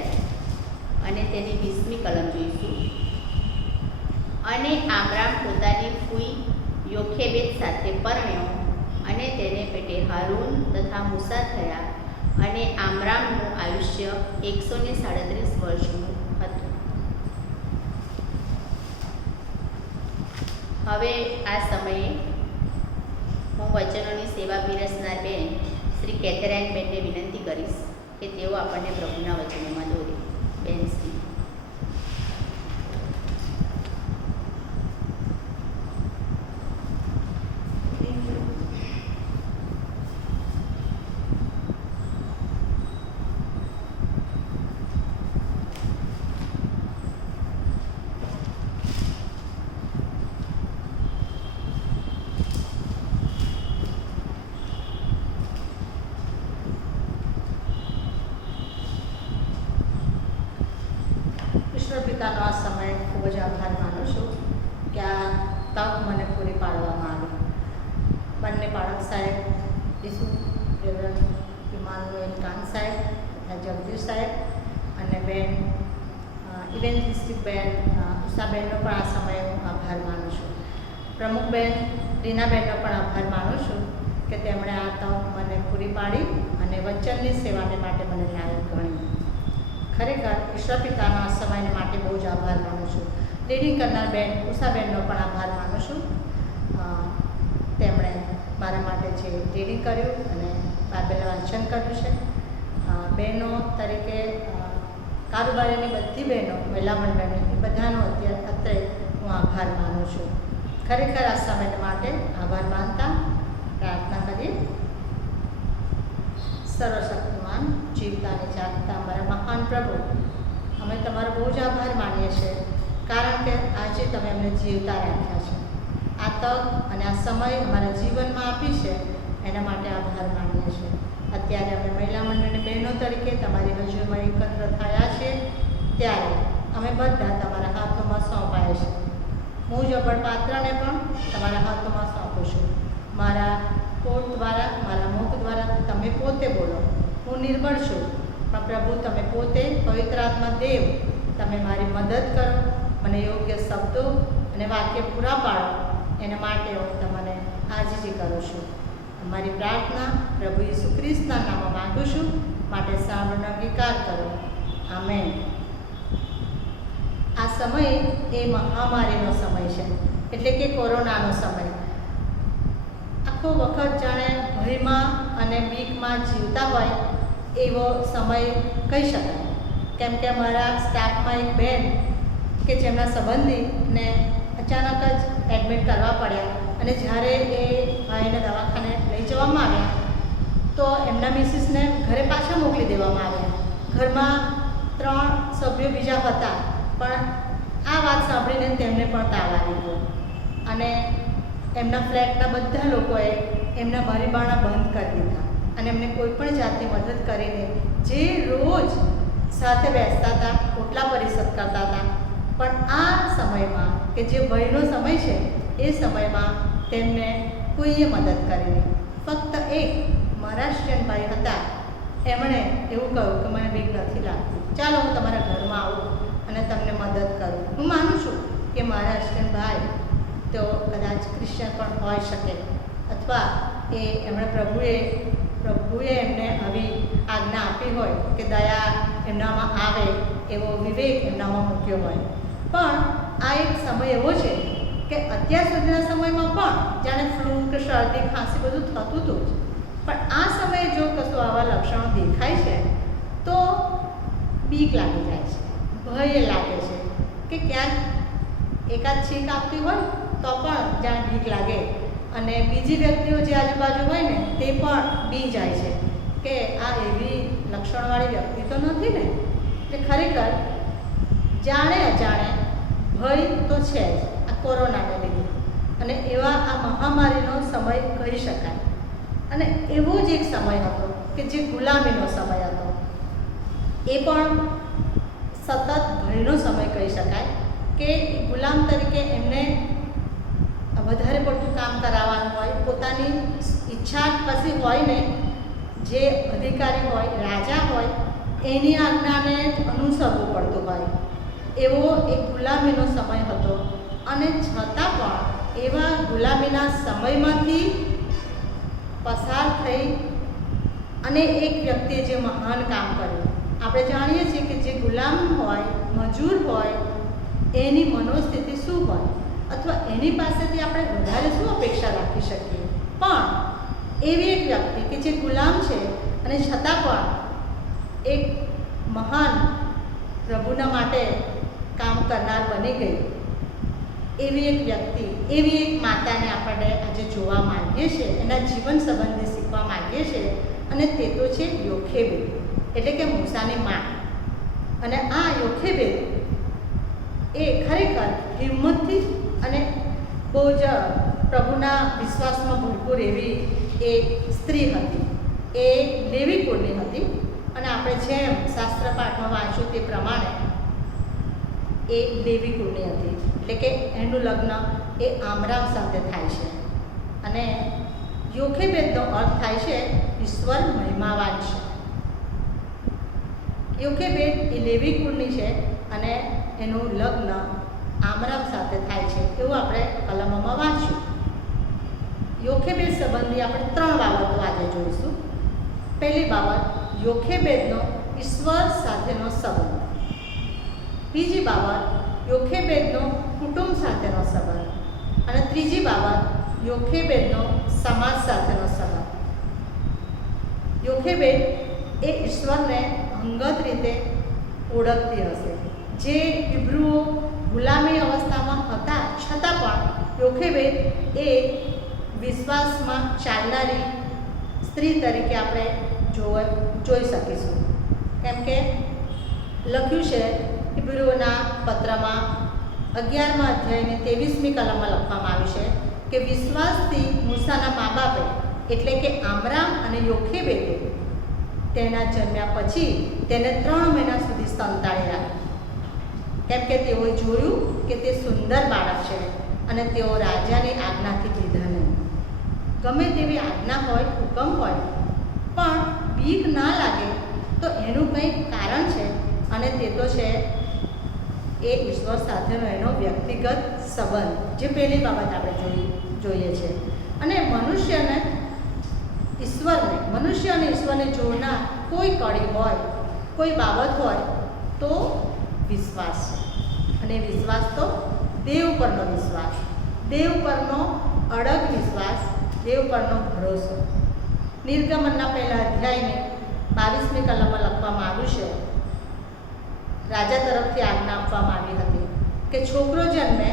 અને તેની 20મી કલમ જોઈશું. અને આમરામ પોતાની ફૂઈ યોખેબેદ સાથે પરણ્યો, અને તેને પેટે હારૂન તથા મૂસા થયા. અને આમરામનું આયુષ્ય 137 વર્ષનું હતું. હવે આ સમયે હું વચનોની સેવા પીરસનાર બેન શ્રી કેથેરાઇન બેનને વિનંતી કરીશ કે તેઓ આપણને પ્રભુના વચનોમાં દોરે. બેન શ્રી. ઈશ્વર પિતાનો આ સમય ખૂબ જ આભાર માનું છું કે આ તક મને પૂરી પાડવામાં આવી. બંને બાળક સાહેબ ઈસુ રેવરન્ડ ઇમાનુએલ કાન સાહેબ તથા જગદીશ સાહેબ અને બેન ઇવેન્જલિસ્ટિક બેન ઉષાબેનનો પણ આ સમયે હું આભાર માનું છું. પ્રમુખ બેન રીનાબેનનો પણ આભાર માનું છું કે તેમણે આ તક મને પૂરી પાડી અને વચનની સેવાને માટે મને લાયક ગણી. ખરેખર ઈશ્વર પિતાના આ સમય માટે બહુ જ આભાર માનું છું. લીડિંગ કરનાર બેન ઉષાબેનનો પણ આભાર માનું છું. તેમણે મારા માટે જે લીડિંગ કર્યું અને બાઇબલ વાંચન કર્યું છે. બહેનો તરીકે કારોબારીની બધી બહેનો, મહિલા મંડળની એ બધાનો અત્રે હું આભાર માનું છું. ખરેખર આ સમય માટે આભાર માનતા પ્રાર્થના કરીએ. સર્વશક્તિમાન જીવતા અને જાગતા અમારા મહાન પ્રભુ, અમે તમારો બહુ જ આભાર માનીએ છીએ કારણ કે આજે તમે અમને જીવતા રાખ્યા છે. આ તક અને આ સમય અમારા જીવનમાં આપી છે એના માટે આભાર માનીએ છીએ. અત્યારે અમે મહિલા મંડળની બહેનો તરીકે તમારી હજુરમાં એકત્ર થયા છીએ ત્યારે અમે બધા તમારા હાથોમાં સોંપાયા છે. હું જબડ પાત્રને પણ તમારા હાથોમાં સોંપું છું. મારા કોટ દ્વારા, મારા મુખ દ્વારા તમે પોતે બોલો. હું નિર્બળ છું, પણ પ્રભુ તમે પોતે પવિત્ર આત્મા દેવ, તમે મારી મદદ કરો, મને યોગ્ય શબ્દો અને વાક્ય પૂરા પાડો. એના માટે હું તમને આજીજી કરું છું. અમારી પ્રાર્થના પ્રભુ ઈસુ ખ્રિસ્તના નામમાં માંગુ છું, માટે સાંભળનો અંગીકાર કરો. આમેન. આ સમય એ મહામારીનો સમય છે, એટલે કે કોરોનાનો સમય. આખો વખત જાણે ભયમાં અને બીકમાં જીવતા હોય એવો સમય કહી શકાય. કેમ કે અમારા સ્ટાફમાં એક બેન કે જેમના સંબંધીને અચાનક જ એડમિટ કરવા પડ્યા, અને જ્યારે એ ભાઈને દવાખાને લઈ જવામાં આવ્યા તો એમના મિસિસને ઘરે પાછા મોકલી દેવામાં આવ્યા. ઘરમાં 3 સભ્યો બીજા હતા, પણ આ વાત સાંભળીને તેમને પણ તાવ આવી ગયો અને એમના ફ્લેટના બધા લોકોએ એમના બારી બારણા બંધ કરી દીધા અને એમને કોઈ પણ જાતની મદદ કરીને જે રોજ સાથે બેસતા હતા, ઓટલા પરિષદ કરતા હતા. પણ આ સમયમાં કે જે ભયનો સમય છે એ સમયમાં તેમને કોઈએ મદદ કરી નહીં. ફક્ત એક મહારાષ્ટ્રીયન ભાઈ હતા, એમણે એવું કહ્યું કે મને બીક નથી લાગતી, ચાલો હું તમારા ઘરમાં આવું અને તમને મદદ કરું. હું માનું છું કે મહારાષ્ટ્રીયન ભાઈ તેઓ કદાચ ક્રિશ્ચન પણ હોઈ શકે, અથવા એમણે પ્રભુએ એમને આવી આજ્ઞા આપી હોય કે દયા એમનામાં આવે, એવો વિવેક એમનામાં મૂક્યો હોય. પણ આ એક સમય એવો છે કે અત્યાર સુધીના સમયમાં પણ જાણે ફ્લૂ કે શરદી ખાંસી બધું થતું હતું જ, પણ આ સમયે જો કશું આવા લક્ષણો દેખાય છે તો બીક લાગી જાય છે, ભય લાગે છે કે ક્યાંક એકાદ છીંક આપતી હોય તો પણ જાણે બીક લાગે, અને બીજી વ્યક્તિઓ જે આજુબાજુ હોય ને તે પણ બી જાય છે કે આ એવી લક્ષણવાળી વ્યક્તિ તો નથી ને. એટલે ખરેખર જાણે અજાણે ભય તો છે જ આ કોરોનાને લીધે, અને એવા આ મહામારીનો સમય કહી શકાય. અને એવો જ એક સમય હતો કે જે ગુલામીનો સમય હતો, એ પણ સતત ભયનો સમય કહી શકાય કે ગુલામ તરીકે એમને વધારે પડતું કામ કરાવવાનું હોય, પોતાની ઈચ્છા કશી હોય ને, જે અધિકારી હોય, રાજા હોય, એની આજ્ઞાને અનુસરવું પડતું હોય, એવો એક ગુલામીનો સમય હતો. અને છતાં પણ એવા ગુલામીના સમયમાંથી પસાર થઈ અને એક વ્યક્તિએ જે મહાન કામ કર્યું. આપણે જાણીએ છીએ કે જે ગુલામ હોય, મજૂર હોય, એની મનોસ્થિતિ શું હોય, અથવા એની પાસેથી આપણે વધારે શું અપેક્ષા રાખી શકીએ. પણ એવી એક વ્યક્તિ કે જે ગુલામ છે અને છતાં પણ એક મહાન પ્રભુના માટે કામ કરનાર બની ગઈ, એવી એક વ્યક્તિ, એવી એક માતાને આપણે આજે જોવા માંગીએ છીએ, એના જીવન સંબંધી શીખવા માંગીએ છીએ, અને તે તો છે યોખેબેદ, એટલે કે મૂસાની મા. અને આ યોખેબેદ એ ખરેખર હિંમતથી અને બહુ જ પ્રભુના વિશ્વાસમાં ભરપૂર એવી એ સ્ત્રી હતી. એ લેવી કુળની હતી, અને આપણે જેમ શાસ્ત્ર પાઠમાં વાંચ્યું તે પ્રમાણે એ લેવી કુળની હતી. એટલે કે એનું લગ્ન એ આમરામ સાથે થાય છે, અને યોખેબેદનો અર્થ થાય છે ઈશ્વર મહિમાવાન છે. યોખેબેદ એ લેવી કુળની છે અને એનું લગ્ન આમરામ સાથે થાય છે, એવું આપણે કલમોમાં વાંચ્યું. યોખેબેદ સંબંધી આપણે 3 બાબતો આજે જોઈશું. પહેલી બાબત, યોખેબેદનો ઈશ્વર સાથેનો સંબંધ. બીજી બાબત, યોખેબેદનો કુટુંબ સાથેનો સંબંધ. અને ત્રીજી બાબત, યોખેબેદનો સમાજ સાથેનો સંબંધ. યોખેબેદ એ ઈશ્વરને અંગત રીતે ઓળખતી હશે. જે હિબ્રુઓ ગુલામી અવસ્થામાં હતા છતાં પણ યોખેબેદ એ વિશ્વાસમાં ચાલનારી સ્ત્રી તરીકે આપણે જોઈ શકીશું. કેમ કે લખ્યું છે હિબ્રુઓના પત્રમાં 11મા અધ્યાયની 23મી કલમમાં લખવામાં આવ્યું છે કે વિશ્વાસથી મૂસાના મા બાપે, એટલે કે આમરામ અને યોખેબેદે તેના જન્મ્યા પછી તેને 3 મહિના સુધી સંતાડી રાખી. કેમ કે તેઓએ જોયું કે તે સુંદર બાળક છે અને તેઓ રાજાની આજ્ઞાથી લીધા નહીં. ગમે તેવી આજ્ઞા હોય, હુકમ હોય, પણ બીક ના લાગે તો એનું કંઈક કારણ છે, અને તે તો છે એ ઈશ્વર સાથેનો એનો વ્યક્તિગત સંબંધ, જે પહેલી બાબત આપણે જોઈએ છે. અને મનુષ્ય અને ઈશ્વરને જોડનાર કોઈ કડી હોય, કોઈ બાબત હોય તો વિશ્વાસ છે. અને વિશ્વાસ તો દેવ પરનો વિશ્વાસ, દેવ પરનો અડગ વિશ્વાસ, દેવ પરનો ભરોસો. નિર્ગમનના પહેલા અધ્યાયની 22મી કલમમાં લખવામાં આવ્યું છે, રાજા તરફથી આજ્ઞા આપવામાં આવી હતી કે છોકરો જન્મે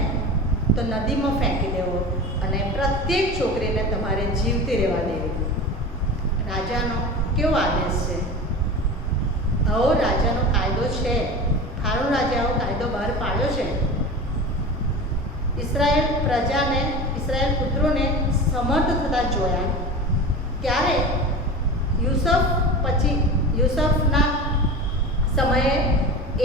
તો નદીમાં ફેંકી દેવો અને પ્રત્યેક છોકરીને તમારે જીવતી રહેવા દેવી. રાજાનો કેવો આદેશ છે! આવો રાજાનો કાયદો છે. ફારૂન રાજાએ આવો કાયદો બહાર પાડ્યો છે. ઇસરાયેલ પુત્રોને સમર્થ થતા જોયા ત્યારે યુસુફના સમયે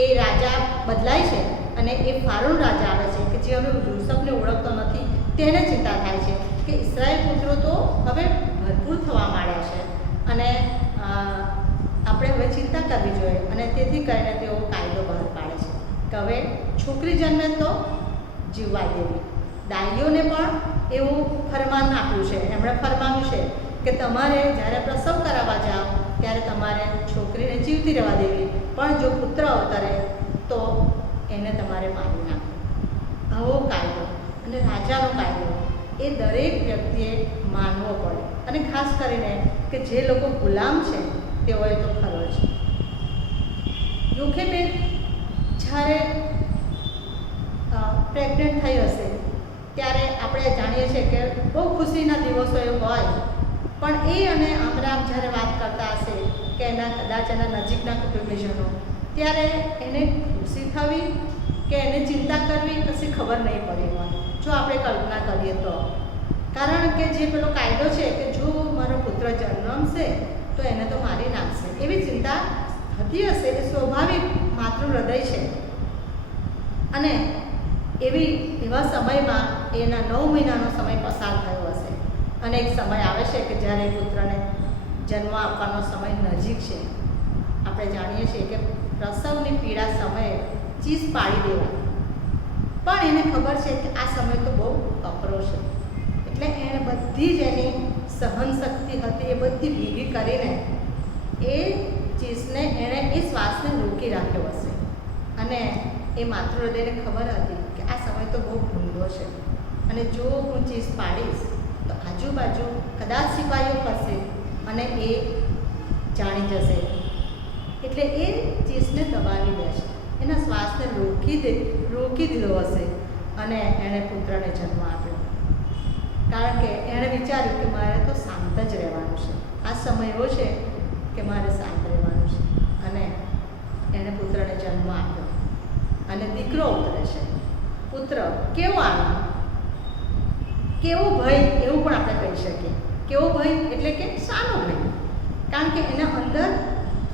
એ રાજા બદલાય છે અને એ ફારૂન રાજા આવે છે કે જે હવે યુસુફને ઓળખતો નથી. તેને ચિંતા થાય છે કે ઇઝરાયલ પુત્રો તો હવે ભરપૂર થવા માંડ્યા છે અને આપણે હવે ચિંતા કરવી જોઈએ. અને તેથી કરીને તેઓ કાયદો બહાર પાડે છે કે હવે છોકરી જન્મે તો જીવવા દેવી. ડાઈઓને પણ એવું ફરમાન આપ્યું છે. એમણે ફરમાવ્યું છે કે તમારે જ્યારે પ્રસવ કરાવવા જાઓ ત્યારે તમારે છોકરીને જીવતી રહેવા દેવી, પણ જો પુત્ર અવતરે તો એને તમારે મારી નાખવું. આવો કાયદો અને રાજાનો કાયદો એ દરેક વ્યક્તિએ માનવો પડે, અને ખાસ કરીને કે જે લોકો ગુલામ છે તેઓએ તો ખરો છે. યોખેબેદ જ્યારે પ્રેગ્નન્ટ થઈ હશે ત્યારે આપણે જાણીએ છીએ કે બહુ ખુશીના દિવસો એ હોય, પણ એ અને આમરામ જ્યારે વાત કરતા હશે કે કદાચ એના નજીકના કુટુંબીજનો, ત્યારે એને ખુશી થવી કે એને ચિંતા કરવી કશી ખબર નહીં પડી હોય, જો આપણે કલ્પના કરીએ તો. કારણ કે જે પેલો કાયદો છે કે જો મારો પુત્ર જન્મશે તો એને તો મારી નાખશે, એવી ચિંતા થતી હશે. એ સ્વાભાવિક માતૃ હૃદય છે. અને એવા સમયમાં એના 9 મહિનાનો સમય પસાર થયો હશે અને એક સમય આવે છે કે જ્યારે પુત્રને જન્મ આપવાનો સમય નજીક છે. આપણે જાણીએ છીએ કે પ્રસવની પીડા સમયે ચીસ પાડી દેવા, પણ એને ખબર છે કે આ સમય તો બહુ અપરો છે, એટલે એણે બધી જ એની સહનશક્તિ હતી એ બધી ભેગી કરીને એ ચીસને એણે એ શ્વાસને રોકી રાખ્યો હશે. અને એ માતૃ હૃદયને ખબર હતી કે આ સમય તો બહુ ઊંડો છે અને જો હું ચીસ પાડીશ તો આજુબાજુ કદાચ સિપાહીઓ ફરશે અને એ જાણી જશે, એટલે એ ચીસને દબાવી દેશે, એના શ્વાસને રોકી દીધો હશે અને એણે પુત્રને જન્મ આપ્યો. કારણ કે એણે વિચાર્યું કે મારે તો શાંત જ રહેવાનું છે, આ સમય એવો છે કે મારે શાંત રહેવાનું છે. અને એણે પુત્રને જન્મ આપ્યો અને દીકરો ઉતરે છે. પુત્ર કેવો આનંદ, કેવો ભય, એવું પણ આપણે કહી શકીએ. કેવો ભય એટલે કે શાનો ભય? કારણ કે એના અંદર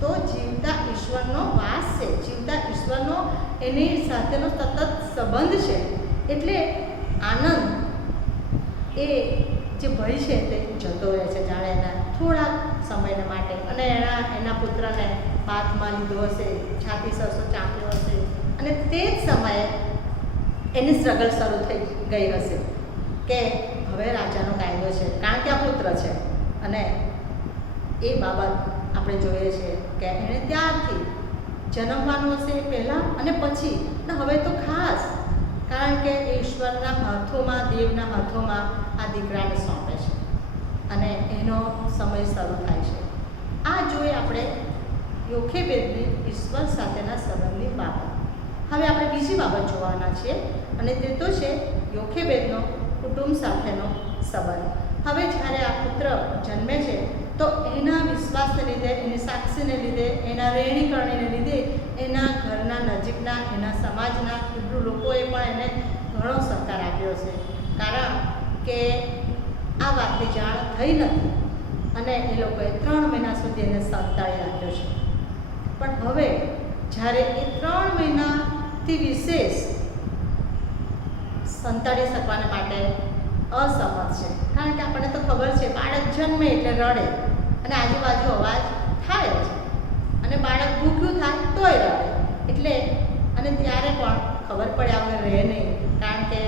તો જીવતા ઈશ્વરનો વાસ છે, જીવતા ઈશ્વરનો એની સાથેનો સતત સંબંધ છે. એટલે આનંદ, એ જે ભય છે તે જતો રહે છે જાણે એના થોડા સમય માટે. અને એના પુત્રને હાથમાં લીધો હશે, છાતી સરસો ચાંપ્યો હશે, અને તે જ સમયે એની સ્ટ્રગલ શરૂ થઈ ગઈ હશે કે હવે રાજાનો કાયદો છે, કારણ કે આ પુત્ર છે. અને એ બાબત આપણે જોઈએ છીએ કે એણે ત્યારથી જન્મવાનું હશે પહેલાં અને પછી, ને હવે તો ખાસ કારણ કે ઈશ્વરના હાથોમાં, દેવના હાથોમાં આ દીકરાને સોંપે છે અને એનો સમય શરૂ થાય છે. આ જોઈએ આપણે યોખેબેદની ઈશ્વર સાથેના સંબંધની બાબત. હવે આપણે બીજી બાબત જોવાના છીએ અને તે તો છે યોખેબેદનો કુટુંબ સાથેનો સંબંધ. હવે જ્યારે આ પુત્ર જન્મે છે તો એના વિશ્વાસને લીધે, એની સાક્ષીને લીધે, એના રહેણીકરણીને લીધે એના ઘરના નજીકના, એના સમાજના હિબ્રુ લોકોએ પણ એને ઘણો સહકાર આપ્યો છે. કારણ કે આ વાતની જાણ થઈ નથી અને એ લોકોએ 3 મહિના સુધી એને સંતાડી રાખ્યો છે. પણ હવે જ્યારે એ 3 મહિનાથી વિશેષ સંતાડી શકવાને માટે અસમર્થ છે. કારણ કે આપણને તો ખબર છે બાળક જન્મે એટલે રડે અને આજુબાજુ અવાજ થાય જ, અને બાળક ભૂખ્યું થાય તોય રડે. એટલે અને ત્યારે પણ ખબર પડ્યા વગર રહે નહીં, કારણ કે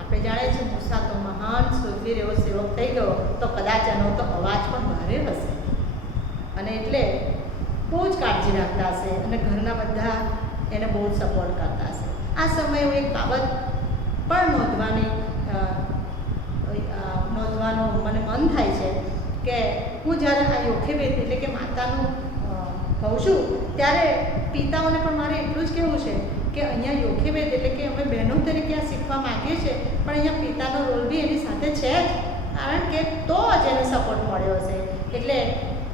આપણે જાણીએ છીએ મૂસા તો મહાન સુરવીર એવો સેવક થઈ ગયો તો કદાચ એનો તો અવાજ પણ ભારે હશે, અને એટલે બહુ જ કાળજી રાખતા હશે અને ઘરના બધા એને બહુ જ સપોર્ટ કરતા હશે. આ સમયે એક બાબત પણ નોંધવાનું મને મન થાય છે કે હું જ્યારે આ યોખેબેદ એટલે કે માતાનું કહું છું ત્યારે પિતાઓને પણ મારે એટલું જ કહેવું છે કે અહીંયા યોખેબેદ એટલે કે અમે બહેનો તરીકે આ શીખવા માગીએ છીએ, પણ અહીંયા પિતાનો રોલ બી એની સાથે છે જ, કારણ કે તો જ એને સપોર્ટ મળ્યો હશે. એટલે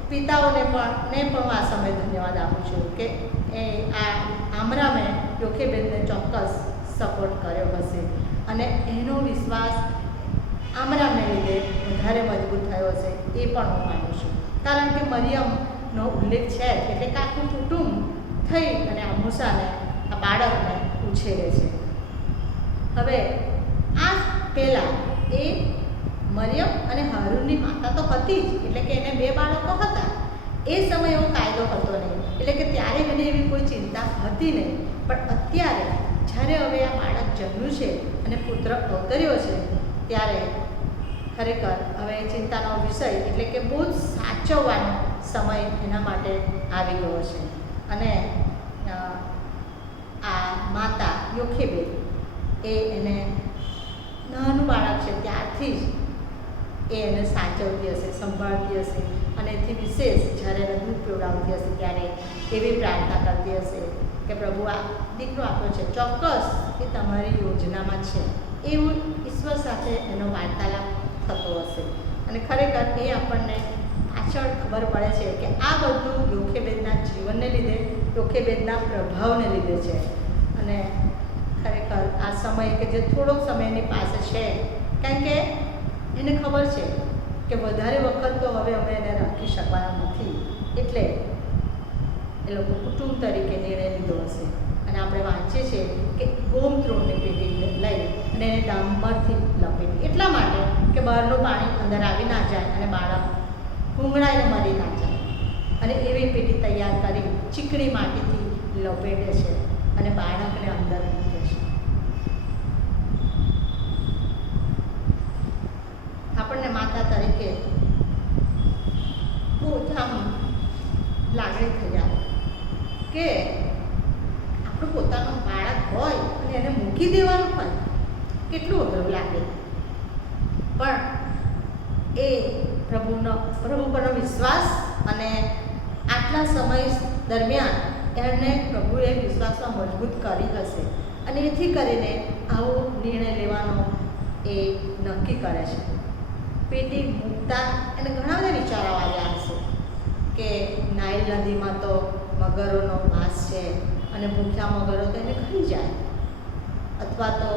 પિતાઓને પણ હું આ સમયે ધન્યવાદ આપું છું કે એ આ આમરામે યોખેબેદને ચોક્કસ સપોર્ટ કર્યો હશે અને એનો વિશ્વાસ આમરામને લીધે વધારે મજબૂત થયો હશે, એ પણ હું માનું છું. કારણ કે મરિયમનો ઉલ્લેખ છે જ, એટલે કે આખું કુટુંબ થઈ અને આ મૂસાને આ બાળકને ઉછેરે છે. હવે આ પહેલાં એ મરિયમ અને હારૂનની માતા તો હતી જ, એટલે કે એને 2 બાળકો હતા. એ સમયે એવો કાયદો હતો નહીં, એટલે કે ત્યારે એને એવી કોઈ ચિંતા હતી નહીં. પણ અત્યારે જ્યારે હવે આ બાળક જન્મ્યું છે અને પુત્ર અવતર્યો છે, ત્યારે ખરેખર હવે ચિંતાનો વિષય, એટલે કે બહુ જ સાચવવાનો સમય એના માટે આવી ગયો છે. અને આ માતા યોખેબેદ એ એને નાનું બાળક છે ત્યારથી જ એ એને સાચવતી હશે, સંભાળતી હશે. અને એથી વિશેષ જ્યારે એને દૂધ પીવડાવતી હશે ત્યારે એવી પ્રાર્થના કરતી હશે કે પ્રભુ આ દીકરો આપ્યો છે, ચોક્કસ એ તમારી યોજનામાં છે, એવું ઈશ્વર સાથે એનો વાર્તાલાપ થતો હશે. અને ખરેખર એ આપણને પાછળ ખબર પડે છે કે આ બધું યોખેબેદના જીવનને લીધે, યોખેબેદના પ્રભાવને લીધે છે. અને ખરેખર આ સમય કે જે થોડોક સમય એની પાસે છે, કારણ કે એને ખબર છે કે વધારે વખત તો હવે અમે એને રાખી શકવાના નથી, એટલે એ લોકો કુટુંબ તરીકે નિર્ણય લીધો હશે. અને આપણે વાંચીએ છીએ કે ગોમત્રોણની પેટી લઈ અને એને ડામરથી લપેટી, એટલા માટે કે બહારનું પાણી અંદર આવી ના જાય અને બાળક ભૂંગળાઈને મરી ના જાય. અને એવી પેટી તૈયાર કરી ચીકણી માટીથી લપેટે છે અને બાળકને અંદર મૂકે છે. આપણને માતા તરીકે બહુ આમ લાગણી થઈ જાય કે આપણું પોતાનું બાળક હોય અને એને મૂકી દેવાનું હોય, કેટલું અઘરું લાગે. પણ એ પ્રભુ પરનો વિશ્વાસ અને આટલા સમય દરમિયાન એને પ્રભુએ વિશ્વાસમાં મજબૂત કરી હશે અને એથી કરીને આવો નિર્ણય લેવાનો એ નક્કી કરે છે. પેટી મૂકતા એને ઘણા બધા વિચારો આવ્યા હશે કે નાઇલ નદીમાં તો મગરોનો વાસ છે અને ભૂખ્યા મગરો તો એને ખાઈ જાય, અથવા તો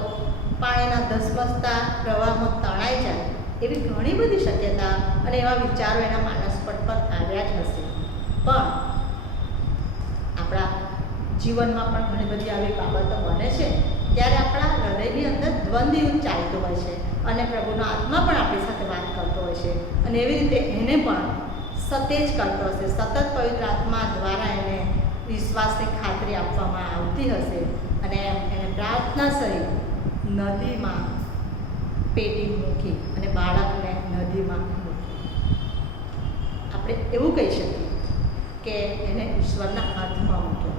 પાણીના ધસમસતા પ્રવાહમાં તણાઈ જાય, એવી ઘણી બધી શક્યતા અને એવા વિચારો એના માનસપટ પર આવ્યા જ હશે. પણ આપણા જીવનમાં પણ ઘણી બધી આવી બાબતો બને છે ત્યારે આપણા હૃદયની અંદર દ્વંદ્વ યુદ્ધ ચાલતું હોય છે અને પ્રભુનો આત્મા પણ આપણી સાથે વાત કરતો હોય છે. અને એવી રીતે એને પણ સતેજ કરતો હશે, સતત પવિત્ર આત્મા દ્વારા એને વિશ્વાસની ખાતરી આપવામાં આવતી હશે. અને એને પ્રાર્થના સહિત નદીમાં પેટી મૂકી અને બાળકને નદીમાં મૂકી. આપણે એવું કહી શકીએ કે એને ઈશ્વરના હાથમાં મૂક્યો,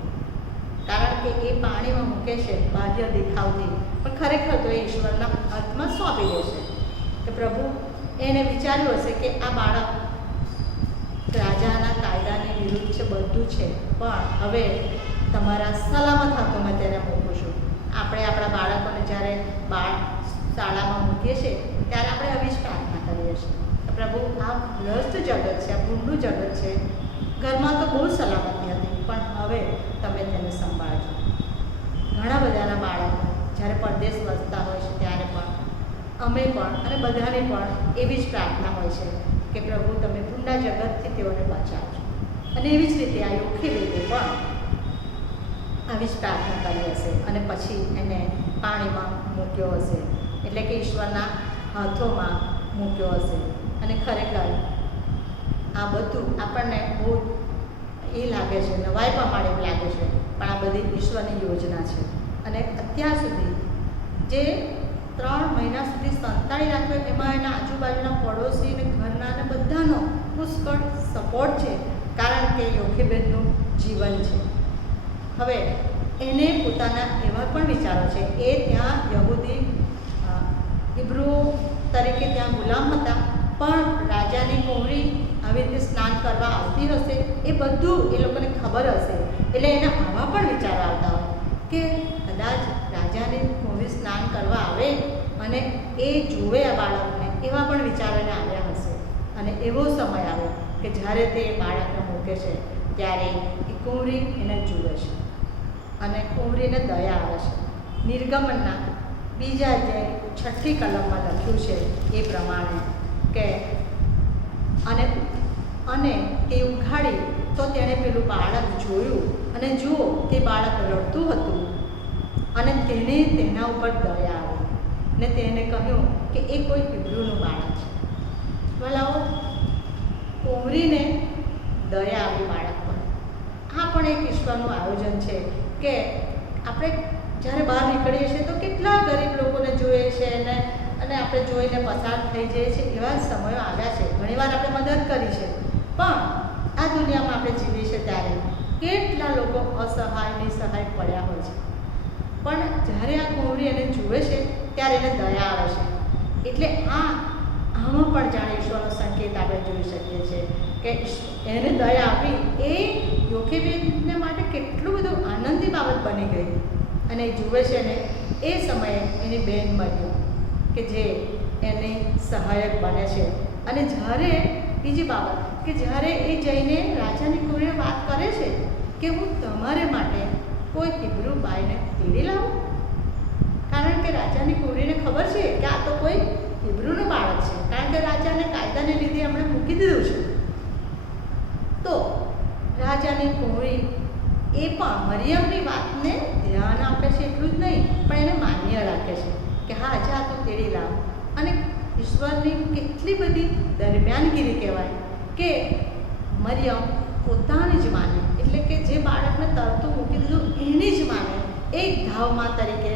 કારણ કે એ પાણીમાં મૂકે છે બાહ્ય દેખાવથી, પણ ખરેખર તો એ ઈશ્વરના હાથમાં સોંપી દેશે. કે પ્રભુ એને વિચાર્યું હશે કે આ બાળક રાજાના કાયદાની વિરુદ્ધ છે, બધું છે, પણ હવે તમારા સલામત હાથોમાં તેને મૂકું છું. આપણે આપણા બાળકોને જ્યારે શાળામાં મૂકીએ છીએ ત્યારે આપણે આવી જ પ્રાર્થના કરીએ છીએ. પ્રભુ આ ભ્રષ્ટ જગત છે, આ ભૂંડું જગત છે, ઘરમાં તો બહુ સલામતી હતી, પણ હવે તમે તેને સંભાળજો. ઘણા બધાના બાળકો જ્યારે પરદેશ વસતા હોય છે ત્યારે પણ અમે પણ અને બધાને પણ એવી જ પ્રાર્થના હોય છે કે પ્રભુ તમે ભૂંડા જગતથી તેઓને બચાવજો. અને એવી જ રીતે આ યોખેબેદે પણ આવી જ પ્રાર્થના કરી હશે અને પછી એને પાણીમાં મૂક્યો હશે, એટલે કે ઈશ્વરના હાથોમાં મૂક્યો હશે. અને ખરેખર આ બધું આપણને બહુ એ લાગે છે, નવાઈ પ્રમાણે એવું લાગે છે, પણ આ બધી ઈશ્વરની યોજના છે. અને અત્યાર સુધી જે 3 મહિના સુધી સંતાડી રાખ્યો એમાં એના આજુબાજુના પડોશી અને ઘરના અને બધાનો પુષ્કળ સપોર્ટ છે, કારણ કે યોખેબેદનું જીવન છે. હવે એને પોતાના એવા પણ વિચારો છે, એ ત્યાં યહૂદી હિબ્રુ તરીકે ત્યાં ગુલામ હતા, પણ રાજાની કુંવરી આવી રીતે સ્નાન કરવા આવતી હશે, એ બધું એ લોકોને ખબર હશે. એટલે એના આવા પણ વિચારો આવતા હોય કે કદાચ રાજાની કુંવરી સ્નાન કરવા આવે અને એ જુએ આ બાળકને, એવા પણ વિચારો એને આવ્યા હશે. અને એવો સમય આવ્યો કે જ્યારે તે બાળકને મૂકે છે ત્યારે એ કુંવરી એને જુએ છે અને કુંવરીને દયા આવે છે. નિર્ગમનના 2 અધ્યાય 6ઠી કલમમાં લખ્યું છે એ પ્રમાણે કે અને તે ઉઘાડી તો તેણે પેલું બાળક જોયું અને જુઓ તે બાળક રડતું હતું અને તેને તેના ઉપર દયા આવી ને તેને કહ્યું કે એ કોઈ હિબ્રુનું બાળક છે. ભલાઓ કુંવરીને દયા આવી બાળક પર. આ પણ એક ઈશ્વરનું આયોજન છે કે આપણે જ્યારે બહાર નીકળીએ છીએ તો કેટલા ગરીબ લોકોને જોઈએ છે અને આપણે જોઈને પસાર થઈ જઈએ છીએ. એવા સમયો આવ્યા છે, ઘણીવાર આપણે મદદ કરી છે, પણ આ દુનિયામાં આપણે જીવીએ છીએ ત્યારે કેટલા લોકો અસહાય નિસહાય પડ્યા હોય છે. પણ જ્યારે આ કુંવરી એને જુએ છે ત્યારે એને દયા આવે છે. એટલે આમાં પણ જાણે ઈશ્વરનો સંકેત આપણે જોઈ શકીએ છીએ કે એને દયા આપી એ યોખેબેનને માટે કેટલું બધું આનંદની બાબત બની ગઈ. અને એ જુએ છે ને એ સમયે એની બેન મળ્યું કે જે એની સહાયક બને છે. અને જ્યારે બીજી બાબત કે જ્યારે એ જઈને રાજાની કુંવરીને વાત કરે છે કે હું તમારે માટે કોઈ હિબ્રુ બાઈને તેડી લાવું, કારણ કે રાજાની કુંવરીને ખબર છે કે આ તો કોઈ હિબ્રુનું બાળક છે, કારણ કે રાજાને કાયદાને લીધે એમણે મૂકી દીધું છે. તો રાજાની કુંવરી એ પણ મરિયમની વાતને ધ્યાન આપે છે, એટલું જ નહીં પણ એને માન્ય રાખે છે કે હા જા તું તેડી લાવ. અને ઈશ્વરની કેટલી બધી દરમિયાનગીરી કહેવાય કે મરિયમ પોતાની જ માને, એટલે કે જે બાળકને તરતું મૂકી દીધું એની જ માને એક ધાવમાં તરીકે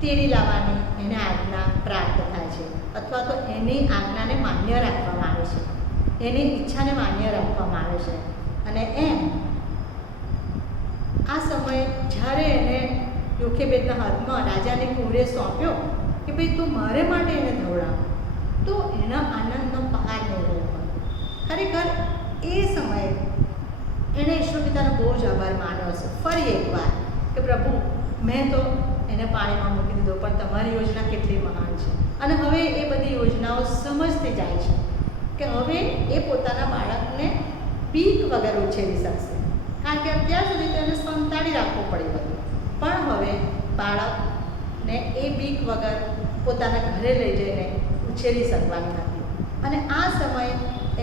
તેડી લાવવાની એને આજ્ઞા પ્રાપ્ત થાય છે, અથવા તો એની આજ્ઞાને માન્ય રાખવામાં આવે છે, એની ઈચ્છાને માન્ય રાખવામાં આવે છે. અને એમ આ સમયે જ્યારે એને યોખેબેદના હાથમાં રાજાની કુંવરીએ સોંપ્યો કે ભાઈ તું મારે માટે એને ધવડાવ, તો એના આનંદનો પહાર નહીં રહ્યો હોય. ખરેખર એ સમયે એણે ઈશ્વર પિતાનો બહુ જ આભાર માન્યો હશે ફરી એકવાર કે પ્રભુ મેં તો એને પાણીમાં મૂકી દીધો, પણ તમારી યોજના કેટલી મહાન છે. અને હવે એ બધી યોજનાઓ સમજતી જાય છે કે હવે એ પોતાના બાળકને બીક વગર ઉછેરી શકશે, કારણ કે અત્યાર સુધી તો એને સંતાડી રાખવું પડ્યું હતું, પણ હવે બાળકને એ બીક વગર પોતાના ઘરે લઈ જઈને ઉછેરી શકવાની હતી. અને આ સમય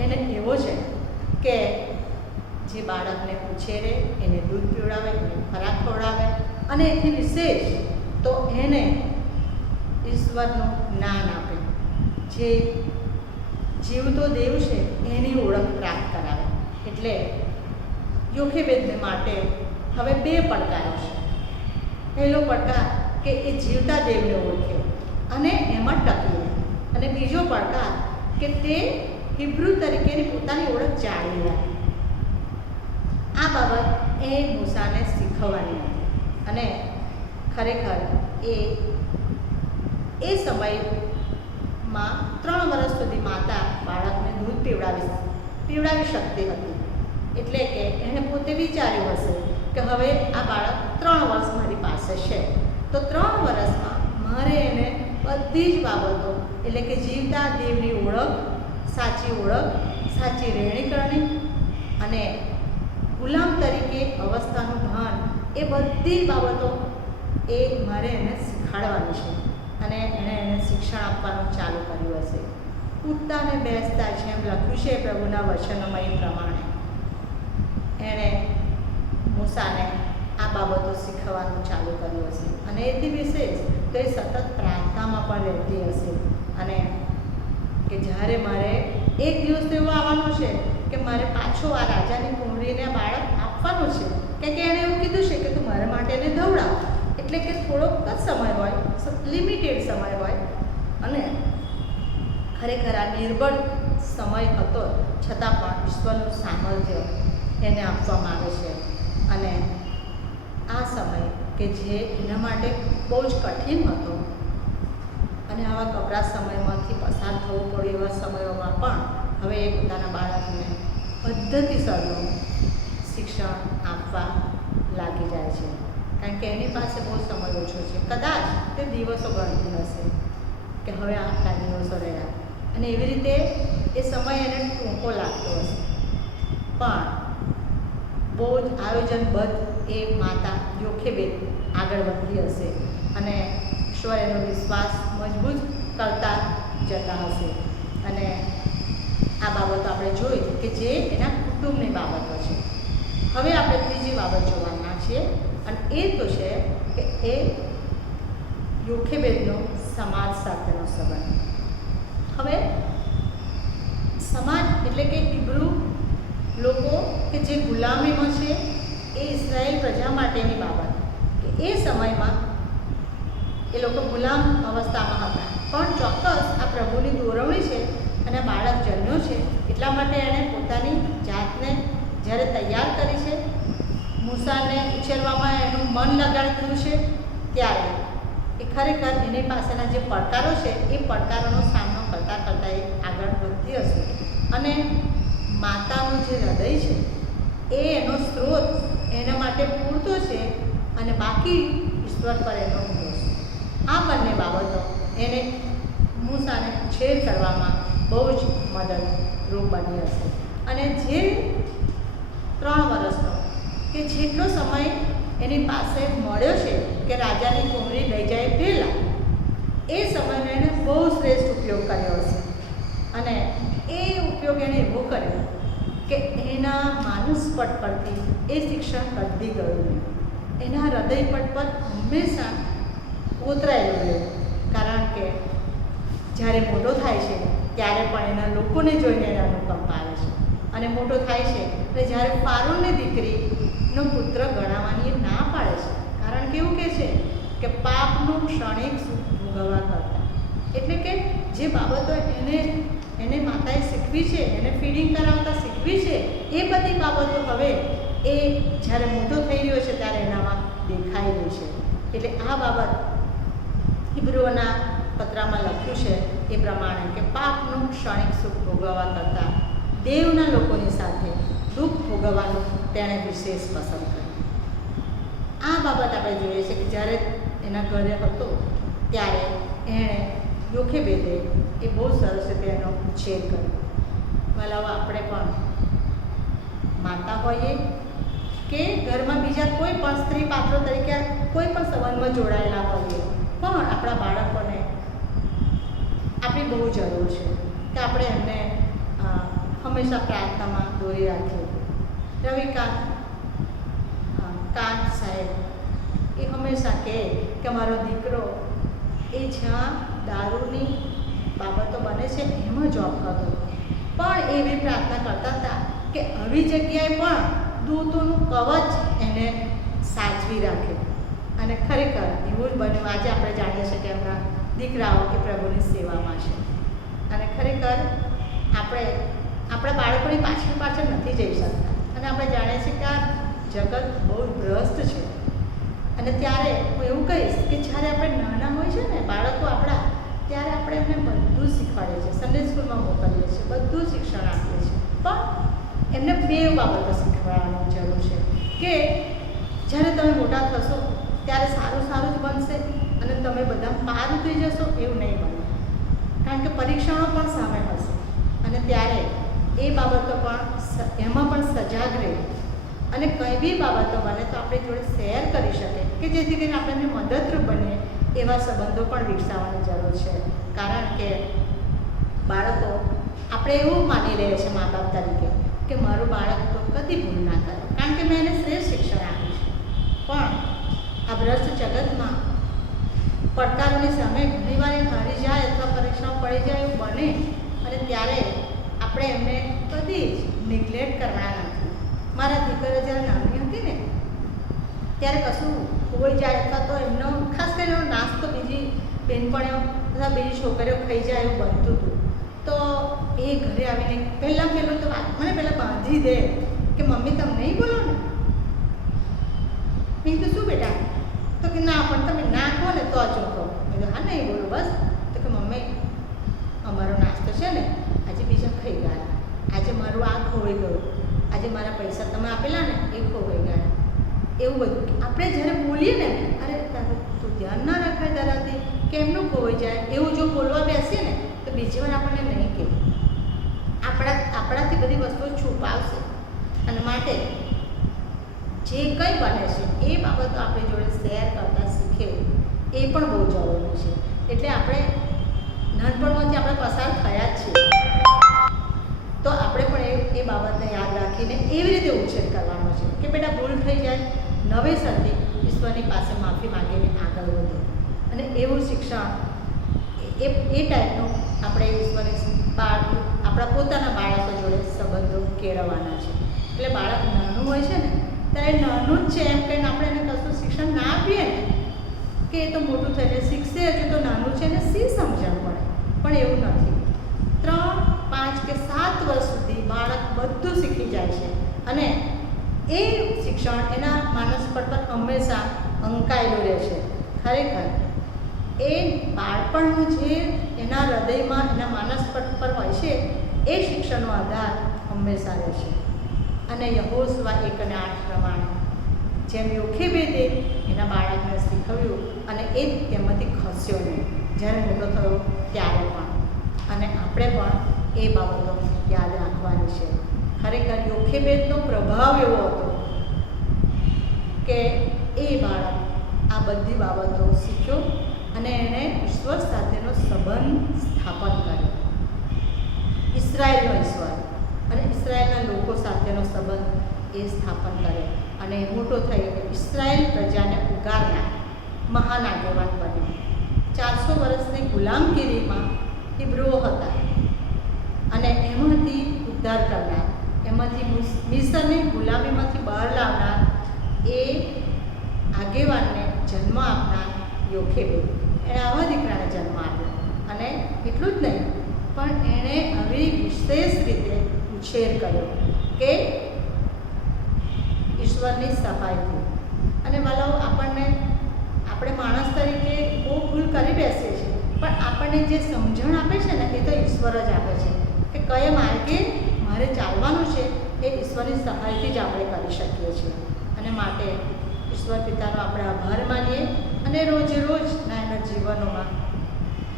એને એવો છે કે જે બાળકને ઉછેરે, એને દૂધ પીવડાવે, એને ખોરાક ખવડાવે, અને એથી વિશેષ તો એને ઈશ્વરનું જ્ઞાન આપે, જે જીવતો દેવ છે એની ઓળખ પ્રાપ્ત કરાવે. એટલે યોખેબેદને માટે હવે બે પડકારો છે. પહેલો પડકાર કે એ જીવતા દેવને ઓળખે અને એમાં ટકી રહે, અને બીજો પડકાર કે તે હિબ્રુ તરીકેની પોતાની ઓળખ જાળવી રાખે. આ બાબત એ મૂસાને શીખવવાની હતી. અને ખરેખર એ સમયમાં 3 વર્ષ સુધી માતા બાળકને દૂધ પીવડાવી શકતી હતી. એટલે કે એણે પોતે વિચાર્યું હશે કે હવે આ બાળક 3 વર્ષ મારી પાસે છે, તો 3 વર્ષમાં મારે એને બધી જ બાબતો, એટલે કે જીવતા દેવની ઓળખ, સાચી રહેણીકરણી અને ગુલામ તરીકે અવસ્થાનું ભાન, એ બધી બાબતો એ મારે એને શીખવાડવાની છે. અને એણે એને શિક્ષણ આપવાનું ચાલુ કર્યું હશે. ઉઠતા ને બેસતા જેમ લખ્યું છે પ્રભુના વચનમય પ્રમાણે એણે મૂસાને આ બાબતો શીખવવાનું ચાલુ કર્યું હશે. અને એથી વિશેષ તો એ સતત પ્રાર્થનામાં પણ રહેતી હશે. અને કે જ્યારે મારે એક દિવસ તો એવો આવવાનો છે કે મારે પાછો આ રાજાની કુંવરીને બાળક આપવાનું છે, કે એણે એવું કીધું છે કે તું મારા માટે એને ધવડાવ, એટલે કે થોડોક જ સમય હોય, લિમિટેડ સમય હોય. અને ખરેખર આ નિર્બળ સમય હતો છતાં પણ ઈશ્વરનું સામર્થ્ય એને આપવામાં આવે છે. અને આ સમય કે જે એના માટે બહુ જ કઠિન હતો, અને આવા કપરા સમયમાંથી પસાર થવું પડ્યું એવા સમયોમાં પણ હવે એ પોતાના બાળકને પદ્ધતિસરનું શિક્ષણ આપવા લાગી જાય છે, કારણ કે એની પાસે બહુ સમય ઓછો છે. કદાચ તે દિવસો ગણતી હશે કે હવે આટલા દિવસો રહ્યા, અને એવી રીતે એ સમય એને ટૂંકો લાગતો હશે. પણ બહુ જ આયોજનબદ્ધ એ માતા યોખેબેદ આગળ વધતી હશે, અને ઈશ્વર એનો વિશ્વાસ મજબૂત કરતા જતા હશે. અને આ બાબતો આપણે જોઈ કે જે એના કુટુંબની બાબતો છે. હવે આપણે ત્રીજી બાબત જોવાના છીએ અને એ તો છે કે એ યોખેબેદનો સમાજ સાથેનો સંબંધ. હવે સમાજ એટલે કે હિબ્રુ લોકો કે જે ગુલામીમાં છે એ ઇઝરાયેલ પ્રજા માટેની બાબત કે એ સમયમાં એ લોકો ગુલામ અવસ્થામાં હતા, પણ ચોક્કસ આ પ્રભુની દોરવણી છે અને બાળક જન્મ્યો છે એટલા માટે એણે પોતાની જાતને જ્યારે તૈયાર કરી છે, મૂસાને ઉછેરવામાં એનું મન લગાડી દીધું છે, ત્યારે એ ખરેખર એની પાસેના જે પડકારો છે એ પડકારોનો સામનો કરતાં કરતાં એ આગળ વધતી હશે અને માતાનું જે હૃદય છે એ એનો સ્ત્રોત એના માટે પૂરતો છે અને બાકી ઈશ્વર પર એનો ભરોસો. આ બંને બાબતો એને મૂસાને ઉછેર કરવામાં બહુ જ મદદરૂપ બની હશે અને જે 3 વર્ષનો કે જેટલો સમય એની પાસે મળ્યો છે કે રાજાની કુંવરી લઈ જાય પહેલાં એ સમયનો એણે બહુ શ્રેષ્ઠ ઉપયોગ કર્યો હશે અને એ ઉપયોગ એણે એવો કર્યો કે એના માનસપટ પરથી એ શિક્ષણ કદી ગયું નહીં, એના હૃદયપટ પર હંમેશા કોતરાયેલું રહ્યું. કારણ કે જ્યારે મોટો થાય છે ત્યારે પણ એના લોકોને જોઈને એને અનુકંપ આવે છે અને મોટો થાય છે એટલે જ્યારે ફારૂનની દીકરીનો પુત્ર ગણાવવાની એ ના પાડે છે, કારણ કે એવું કહે છે કે પાપનું ક્ષણિક સુખ ભોગવવા કરતાં. એટલે કે જે બાબતો એને માતાએ શીખવી છે, એને ફીડિંગ કરાવતા શીખવી છે, એ બધી બાબતો હવે એ જ્યારે મોટો થઈ રહ્યો છે ત્યારે એનામાં દેખાઈ રહી છે. એટલે આ બાબત હિબ્રુઓના પત્રમાં લખ્યું છે એ પ્રમાણે કે પાપનું ક્ષણિક સુખ ભોગવવા કરતાં દેવના લોકોની સાથે દુઃખ ભોગવવાનું તેણે વિશેષ પસંદ કર્યું. આ બાબત આપણે જોઈએ છે કે જ્યારે એના ઘરે હતો ત્યારે એણે યોખેબેદે એ બહુ સરસ રીતે એનો ઉછેર કર્યો. ભલાઓ આપણે પણ માતા હોઈએ કે ઘરમાં બીજા કોઈ પણ સ્ત્રી પાત્રો તરીકે કોઈ પણ સંબંધમાં જોડાયેલા હોઈએ, પણ આપણા બાળકોને આપણી બહુ જરૂર છે કે આપણે એમને હંમેશા પ્રાર્થનામાં દોરી રાખીએ. રવિકાંત કાંત સાહેબ એ હંમેશા કહે કે મારો દીકરો એ જ્યાં દારૂની બાબતો બને છે એમાં જોબ કરતો, પણ એવી પ્રાર્થના કરતા હતા કે આવી જગ્યાએ પણ દૂતોનું કવચ એને સાચવી રાખે. અને ખરેખર એવું જ બન્યું. આજે આપણે જાણીએ છીએ કે આપણા દીકરાઓ એ પ્રભુની સેવામાં છે અને ખરેખર આપણે આપણા બાળકોની પાછળ નથી જઈ શકતા અને આપણે જાણીએ છીએ કે આ જગત બહુ ભ્રષ્ટ છે. અને ત્યારે હું એવું કહીશ કે જ્યારે આપણે નાના હોય છે ને બાળકો આપણા, ત્યારે આપણે એમને બધું શીખવાડીએ છીએ, સન્ડે સ્કૂલમાં મોકલીએ છીએ, બધું શિક્ષણ આપીએ છીએ, પણ એમને 2 બાબતો શીખવાડવાની જરૂર છે કે જ્યારે તમે મોટા થશો ત્યારે સારું સારું જ બનશે અને તમે બધા પાર ઉતરી જશો એવું નહીં બને, કારણ કે પરીક્ષાઓ પણ સામે હશે અને ત્યારે એ બાબતો પણ એમાં પણ સજાગ રહે અને કંઈ બી બાબતો બને તો આપણી જોડે શેર કરી શકે કે જેથી કરીને આપણને મદદરૂપ બને એવા સંબંધો પણ વિકસાવવાની જરૂર છે. કારણ કે બાળકો આપણે એવું માની લઈએ છીએ મા બાપ તરીકે કે મારું બાળક તો કદી ભૂલ ના કરે કારણ કે મેં એને શ્રેષ્ઠ શિક્ષણ આપ્યું છે, પણ આ ભ્રષ્ટ જગતમાં પડકારોની સામે ઘણીવાર એ હારી જાય અથવા પરીક્ષાઓ પડી જાય એવું બને અને ત્યારે આપણે એમને કદી જ નિગ્લેક્ટ કરવાના નથી. મારા દીકરીઓ જ્યારે નાની હતી ને ત્યારે કશું ખોઈ જાય અથવા તો એમનો ખાસ કરીને નાસ્તો બીજી બહેનપણીઓ અથવા બીજી છોકરીઓ ખાઈ જાય એવું બનતું હતું, તો એ ઘરે આવીને પહેલું તો મને પહેલાં બાંધી દે કે મમ્મી તમે નહીં બોલો ને. મેં કીધું શું બેટા? તો કે ના પણ તમે ના કહો ને તો જ કહો. મેં કીધું હા નહીં બોલું બસ. તો કે મમ્મી અમારો નાસ્તો છે ને આજે બીજા ખાઈ ગયા, આજે મારું આ ખોવાઈ ગયું, આજે મારા પૈસા તમે આપેલા ને એ ખોવાઈ ગયા, એવું બધું આપણે જ્યારે બોલીએ ને અરે તારું તું ધ્યાન ના રખાય તારાથી કેમનું ખોવાઈ જાય એવું જો બોલવા બેસીએ ને તો બીજી વાર આપણને નહીં કહે, આપણાથી બધી વસ્તુઓ છુપાવશે. અને માટે જે કંઈ બને છે એ બાબતો આપણી જોડે શેર કરતાં શીખે એ પણ બહુ જરૂરી છે. એટલે આપણે નાનપણમાંથી આપણે પસાર થયા જ છીએ તો આપણે પણ એ બાબતને યાદ રાખીને એવી રીતે ઉછેર કરવાનો છે કે બેટા ભૂલ થઈ જાય નવેસરથી ઈશ્વરની પાસે માફી માંગીને આગળ વધો. અને એવું શિક્ષણ એ ટાઈપનું આપણે ઈશ્વરની આપણા પોતાના બાળકો જોડે સંબંધો કેળવવાના છે. એટલે બાળક નાનું હોય છે ને ત્યારે નાનું જ છે એમ કહીને આપણે એને કશું શિક્ષણ ના આપીએ ને કે એ તો મોટું થઈને શીખશે, હજુ તો નાનું છે ને શી સમજણ પડે. પણ એવું નથી. 3, 5 કે 7 વર્ષ સુધી બાળક બધું શીખી જાય છે અને એ શિક્ષણ એના માનસ પટ પર હંમેશા અંકાયેલું રહે છે. ખરેખર એ બાળપણનું જે એના હૃદયમાં એના માનસ પટ પર હોય છે એ શિક્ષણનો આધાર હંમેશા રહે છે. અને યહોશુઆ 1:8 પ્રમાણે જેમ યોખેબેદે એના બાળકને શીખવ્યું અને એ તેમાંથી ખસ્યો નહીં જ્યારે મોટો થયો ત્યારે પણ. અને આપણે પણ એ બાબતો યાદ રાખવાની છે. ખરેખર યોખેબેદનો પ્રભાવ એવો હતો કે એ બાળક આ બધી બાબતો શીખ્યો અને એણે ઈશ્વર સાથેનો સંબંધ સ્થાપન કર્યો. ઇસરાયેલનો ઈશ્વર અને ઇસરાયેલના લોકો સાથેનો સંબંધ એ સ્થાપન કર્યો અને મોટો થયો કે ઇસરાયેલ પ્રજાને ઉગારનાર મહાન આગેવાન બન્યો. 400 વર્ષની ગુલામગીરીમાં હિબ્રુઓ હતા અને એમાંથી ઉદ્ધાર કરનાર, એમાંથી મિસરની ગુલામીમાંથી બહાર લાવનાર એ આગેવાનને જન્મ આપનાર યોખેબેદ. એણે આવા દીકરાને જન્મ આપ્યો અને એટલું જ નહીં પણ એણે આવી વિશેષ રીતે ઉછેર કર્યો કે ઈશ્વરની સહાયથી. અને વાલાઓ આપણે માણસ તરીકે બહુ ભૂલ કરી બેસીએ છીએ પણ આપણને જે સમજણ આપે છે ને એ તો ઈશ્વર જ આપે છે કે કયા માર્ગે મારે ચાલવાનું છે એ ઈશ્વરની સહાયથી જ આપણે કરી શકીએ છીએ. અને માટે ઈશ્વર પિતાનો આપણે આભાર માનીએ અને રોજે રોજના એના જીવનોમાં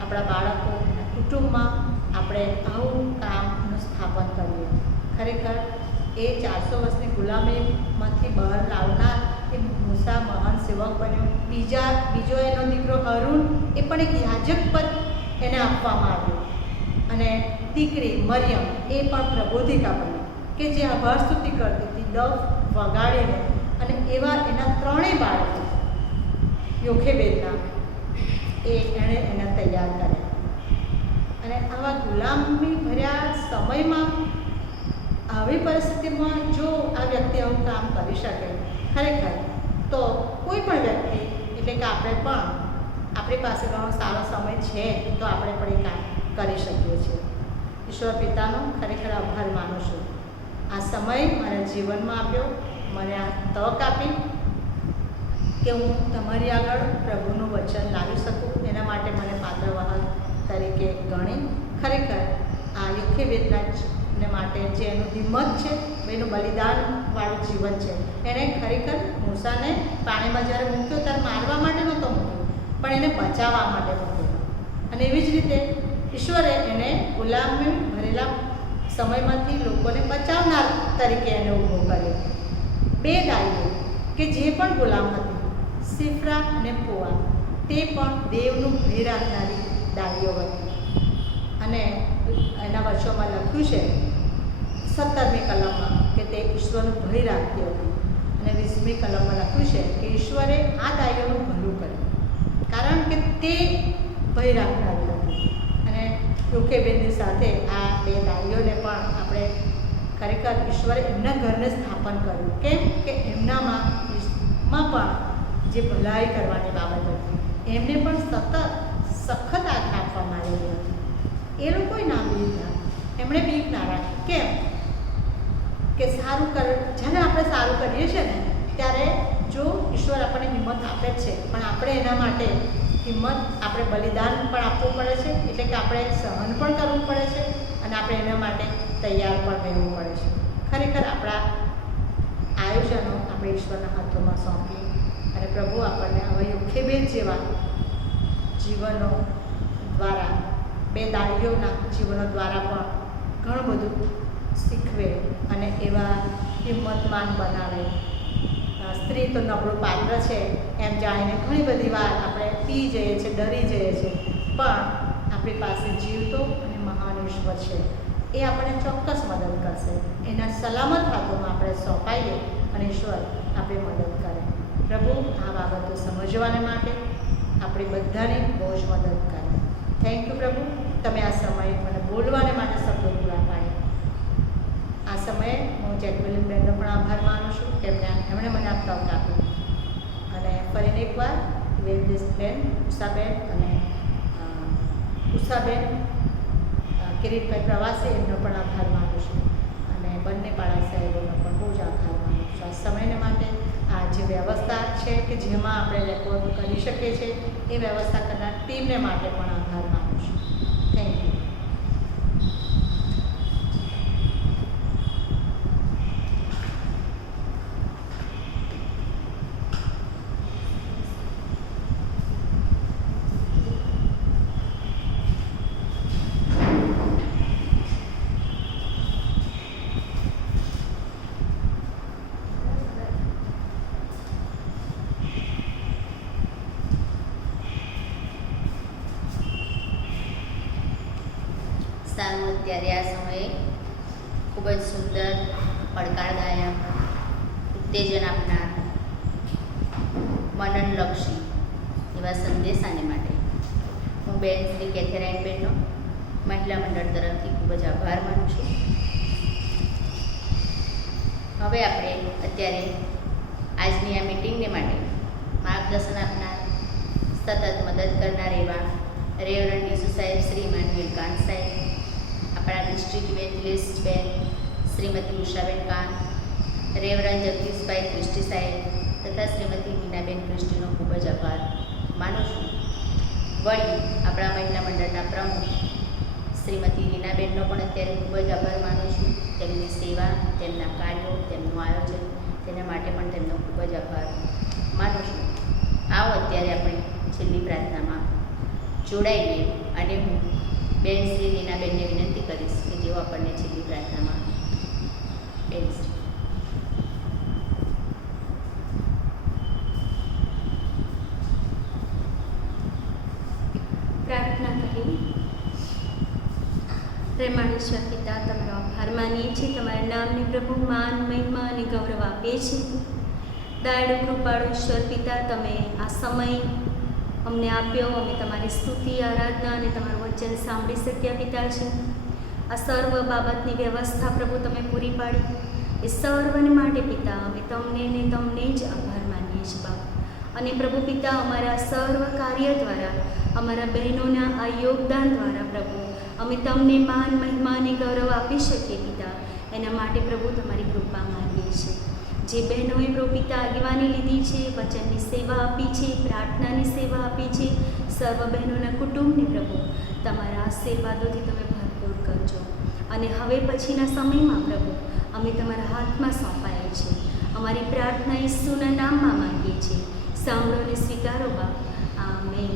આપણા બાળકો કુટુંબમાં આપણે આવું કામનું સ્થાપન કરીએ. ખરેખર એ 400 વર્ષની ગુલામીમાંથી બહાર લાવનાર એ મૂસા મહાન સેવક બન્યો. બીજો એનો દીકરો હરુન એ પણ એક યાજક પદ એને આપવામાં આવ્યું. અને દીકરી મરિયમ એ પણ પ્રબોધિકા બની કે જે આભાર સ્તુતિ કરતી હતી દફ વગાડીને. અને એવા એના 3 બાળકો યોખેબેદના એણે એને તૈયાર કર્યા. અને આવા ગુલામી ભર્યા સમયમાં આવી પરિસ્થિતિમાં જો આ વ્યક્તિ આવું કામ કરી શકે ખરેખર તો કોઈ પણ વ્યક્તિ એટલે કે આપણે પણ આપણી પાસે ઘણો સારો સમય છે તો આપણે પણ એ કામ કરી શકીએ છીએ. ઈશ્વર પિતાનો ખરેખર આભાર માનું છું. આ સમય મારા જીવનમાં આપ્યો, મને આ તક આપી કે હું તમારી આગળ પ્રભુનું વચન લાવી શકું. એના માટે મને પાત્રવાહક તરીકે ગણી. ખરેખર આ યોખેબેદને માટે જે એનું હિંમત છે, એનું બલિદાનવાળું જીવન છે. એણે ખરેખર મૂસાને પાણીમાં જ્યારે મૂક્યો ત્યારે મારવા માટે નહોતો મૂક્યો પણ એને બચાવવા માટે મૂક્યો. અને એવી જ રીતે ઈશ્વરે એને ગુલામી ભરેલા સમયમાંથી લોકોને બચાવનાર તરીકે એને ઊભો કર્યો. 2 દાઈઓ કે જે પણ ગુલામ હતી, સિફ્રા અને પુઆ, તે પણ દેવનું ભય રાખનારી દાઈઓ હતી. અને એના વચોમાં લખ્યું છે 17મી કલમમાં કે તે ઈશ્વરનું ભય રાખતી હતી. અને 20મી કલમમાં લખ્યું છે કે ઈશ્વરે આ દાઈઓનું ભલું કર્યું કારણ કે તે ભય રાખનારી હતી. અને યોખેબેદની સાથે આ 2 દાઈઓને પણ આપણે ખરેખર ઈશ્વરે એમના ઘરને સ્થાપન કર્યું. કેમ કે એમનામાં પણ જે ભલાઈ કરવાની બાબત હતી એમને પણ સખત આજ્ઞા આપવામાં આવેલી હતી. એ લોકોએ ના લીધા, એમણે બીક ના રાખી. કેમ કે જ્યારે આપણે સારું કરીએ છીએ ને ત્યારે જો ઈશ્વર આપણને હિંમત આપે જ છે પણ આપણે એના માટે આપણે બલિદાન પણ આપવું પડે છે. એટલે કે આપણે સહન પણ કરવું પડે છે અને આપણે એના માટે તૈયાર પણ રહેવું પડે છે. ખરેખર આપણા આયોજનો આપણે ઈશ્વરના હાથોમાં સોંપીએ અને પ્રભુ આપણને હવે યોખેબેદ જેવા જીવનો દ્વારા 2 દાઈઓના જીવનો દ્વારા પણ ઘણું બધું શીખવે અને એવા હિંમતમાન બનાવે. સ્ત્રી તો નબળું પાત્ર છે એમ જાણીને ઘણી બધી વાર આપણે પી જઈએ છીએ, ડરી જઈએ છીએ, પણ આપણી પાસે જીવતો અને મહાન ઈશ્વર છે. એ આપણને ચોક્કસ મદદ કરશે. એના સલામત હાથોમાં આપણે સોંપાઈએ અને ઈશ્વર આપણે મદદ કરે. પ્રભુ આ બાબતો સમજવાને માટે આપણે બધાને બહુ જ મદદ કરે. થેન્ક યુ પ્રભુ, તમે આ સમયે મને બોલવાને માટે શબ્દો પૂરા પાડ્યા. આ સમયે હું જેકવેલિન બેનનો પણ આભાર માનું છું કે એમણે મને આ તક આપી. અને ફરીને એકવાર બેન, ઉષાબેન અને ઉષાબેન કિરીટભાઈ પ્રવાસી એમનો પણ આભાર માનું છું. અને બંને પાડા સાહેબોનો પણ બહુ જ આભાર માનું છું આ સમયને માટે. આ જે વ્યવસ્થા છે કે જેમાં આપણે રેકોર્ડ કરી શકીએ છીએ એ વ્યવસ્થા કરનાર ટીમને માટે પણ આભાર માનું છું. Thank you. સારું, અત્યારે આ સમયે ખૂબ જ સુંદર, પડકારદાયક, ઉત્તેજન આપનાર, મનનલક્ષી એવા સંદેશાને માટે હું બેન શ્રી કેથેરાઇન બેનનો મહિલા મંડળ તરફથી ખૂબ જ આભાર માનું છું. હવે આપણે અત્યારે આજની આ મિટિંગને માટે માર્ગદર્શન આપનાર, સતત મદદ કરનાર એવા રેવરન્ડ ઈસુ સાહેબ શ્રી ઇમાન્યુએલ કાન સાહેબ, આપણા ડિસ્ટ્રિક્ટ ઇવેન્જલિસ્ટ બેન શ્રીમતી ઉષાબેન કાન, રેવરન્ડ જગદીશભાઈ ક્રિસ્ટી સાહેબ તથા શ્રીમતી મીનાબેન ક્રિસ્ટીનો ખૂબ જ આભાર માનું છું. વળી આપણા મહિલા મંડળના પ્રમુખ શ્રીમતી રીનાબેનનો પણ અત્યારે ખૂબ જ આભાર માનું છું. તેમની સેવા, તેમના કાર્યો, તેમનું આયોજન, તેના માટે પણ તેમનો ખૂબ જ આભાર માનું છું. આવો અત્યારે આપણે છેલ્લી પ્રાર્થનામાં જોડાઈએ અને હું બેન શ્રી રીનાબેનને વિનંતી કરીશ કે તેઓ આપણને છેલ્લી પ્રાર્થનામાં બેન શ્રી પ્રાર્થના કરી. પ્રેમાળીશ્વર પિતા, તમારો આભાર માનીએ છીએ. તમારા નામને પ્રભુ માન, મહિમા અને ગૌરવ આપીએ છીએ. દયાળુ કૃપાળુ ઈશ્વર પિતા, તમે આ સમય અમને આપ્યો, અમે તમારી સ્તુતિ, આરાધના અને તમારું વચન સાંભળી શક્યા પિતાજી. આ સર્વ બાબતની વ્યવસ્થા પ્રભુ તમે પૂરી પાડી, એ સર્વને માટે પિતા અમે તમને ને તમને જ આભાર માનીએ છીએ બાપ. અને પ્રભુ પિતા, અમારા સર્વ કાર્ય દ્વારા, અમારા બહેનોના આ યોગદાન દ્વારા પ્રભુ અમે તમને માન, મહિમા અને ગૌરવ આપી શકીએ પિતા. એના માટે પ્રભુ તમારી કૃપા માંગીએ છીએ. જે બહેનોએ પ્રભુ પિતા આગેવાની લીધી છે, વચનની સેવા આપી છે, પ્રાર્થનાની સેવા આપી છે, સર્વ બહેનોના કુટુંબને પ્રભુ તમારા આશીર્વાદોથી તમે ભરપૂર કરજો. અને હવે પછીના સમયમાં પ્રભુ અમે તમારા હાથમાં સોંપાયા છીએ. અમારી પ્રાર્થના ઈસુના નામમાં માંગીએ છીએ. સાંભળો અને સ્વીકારો બાપ. આમેન.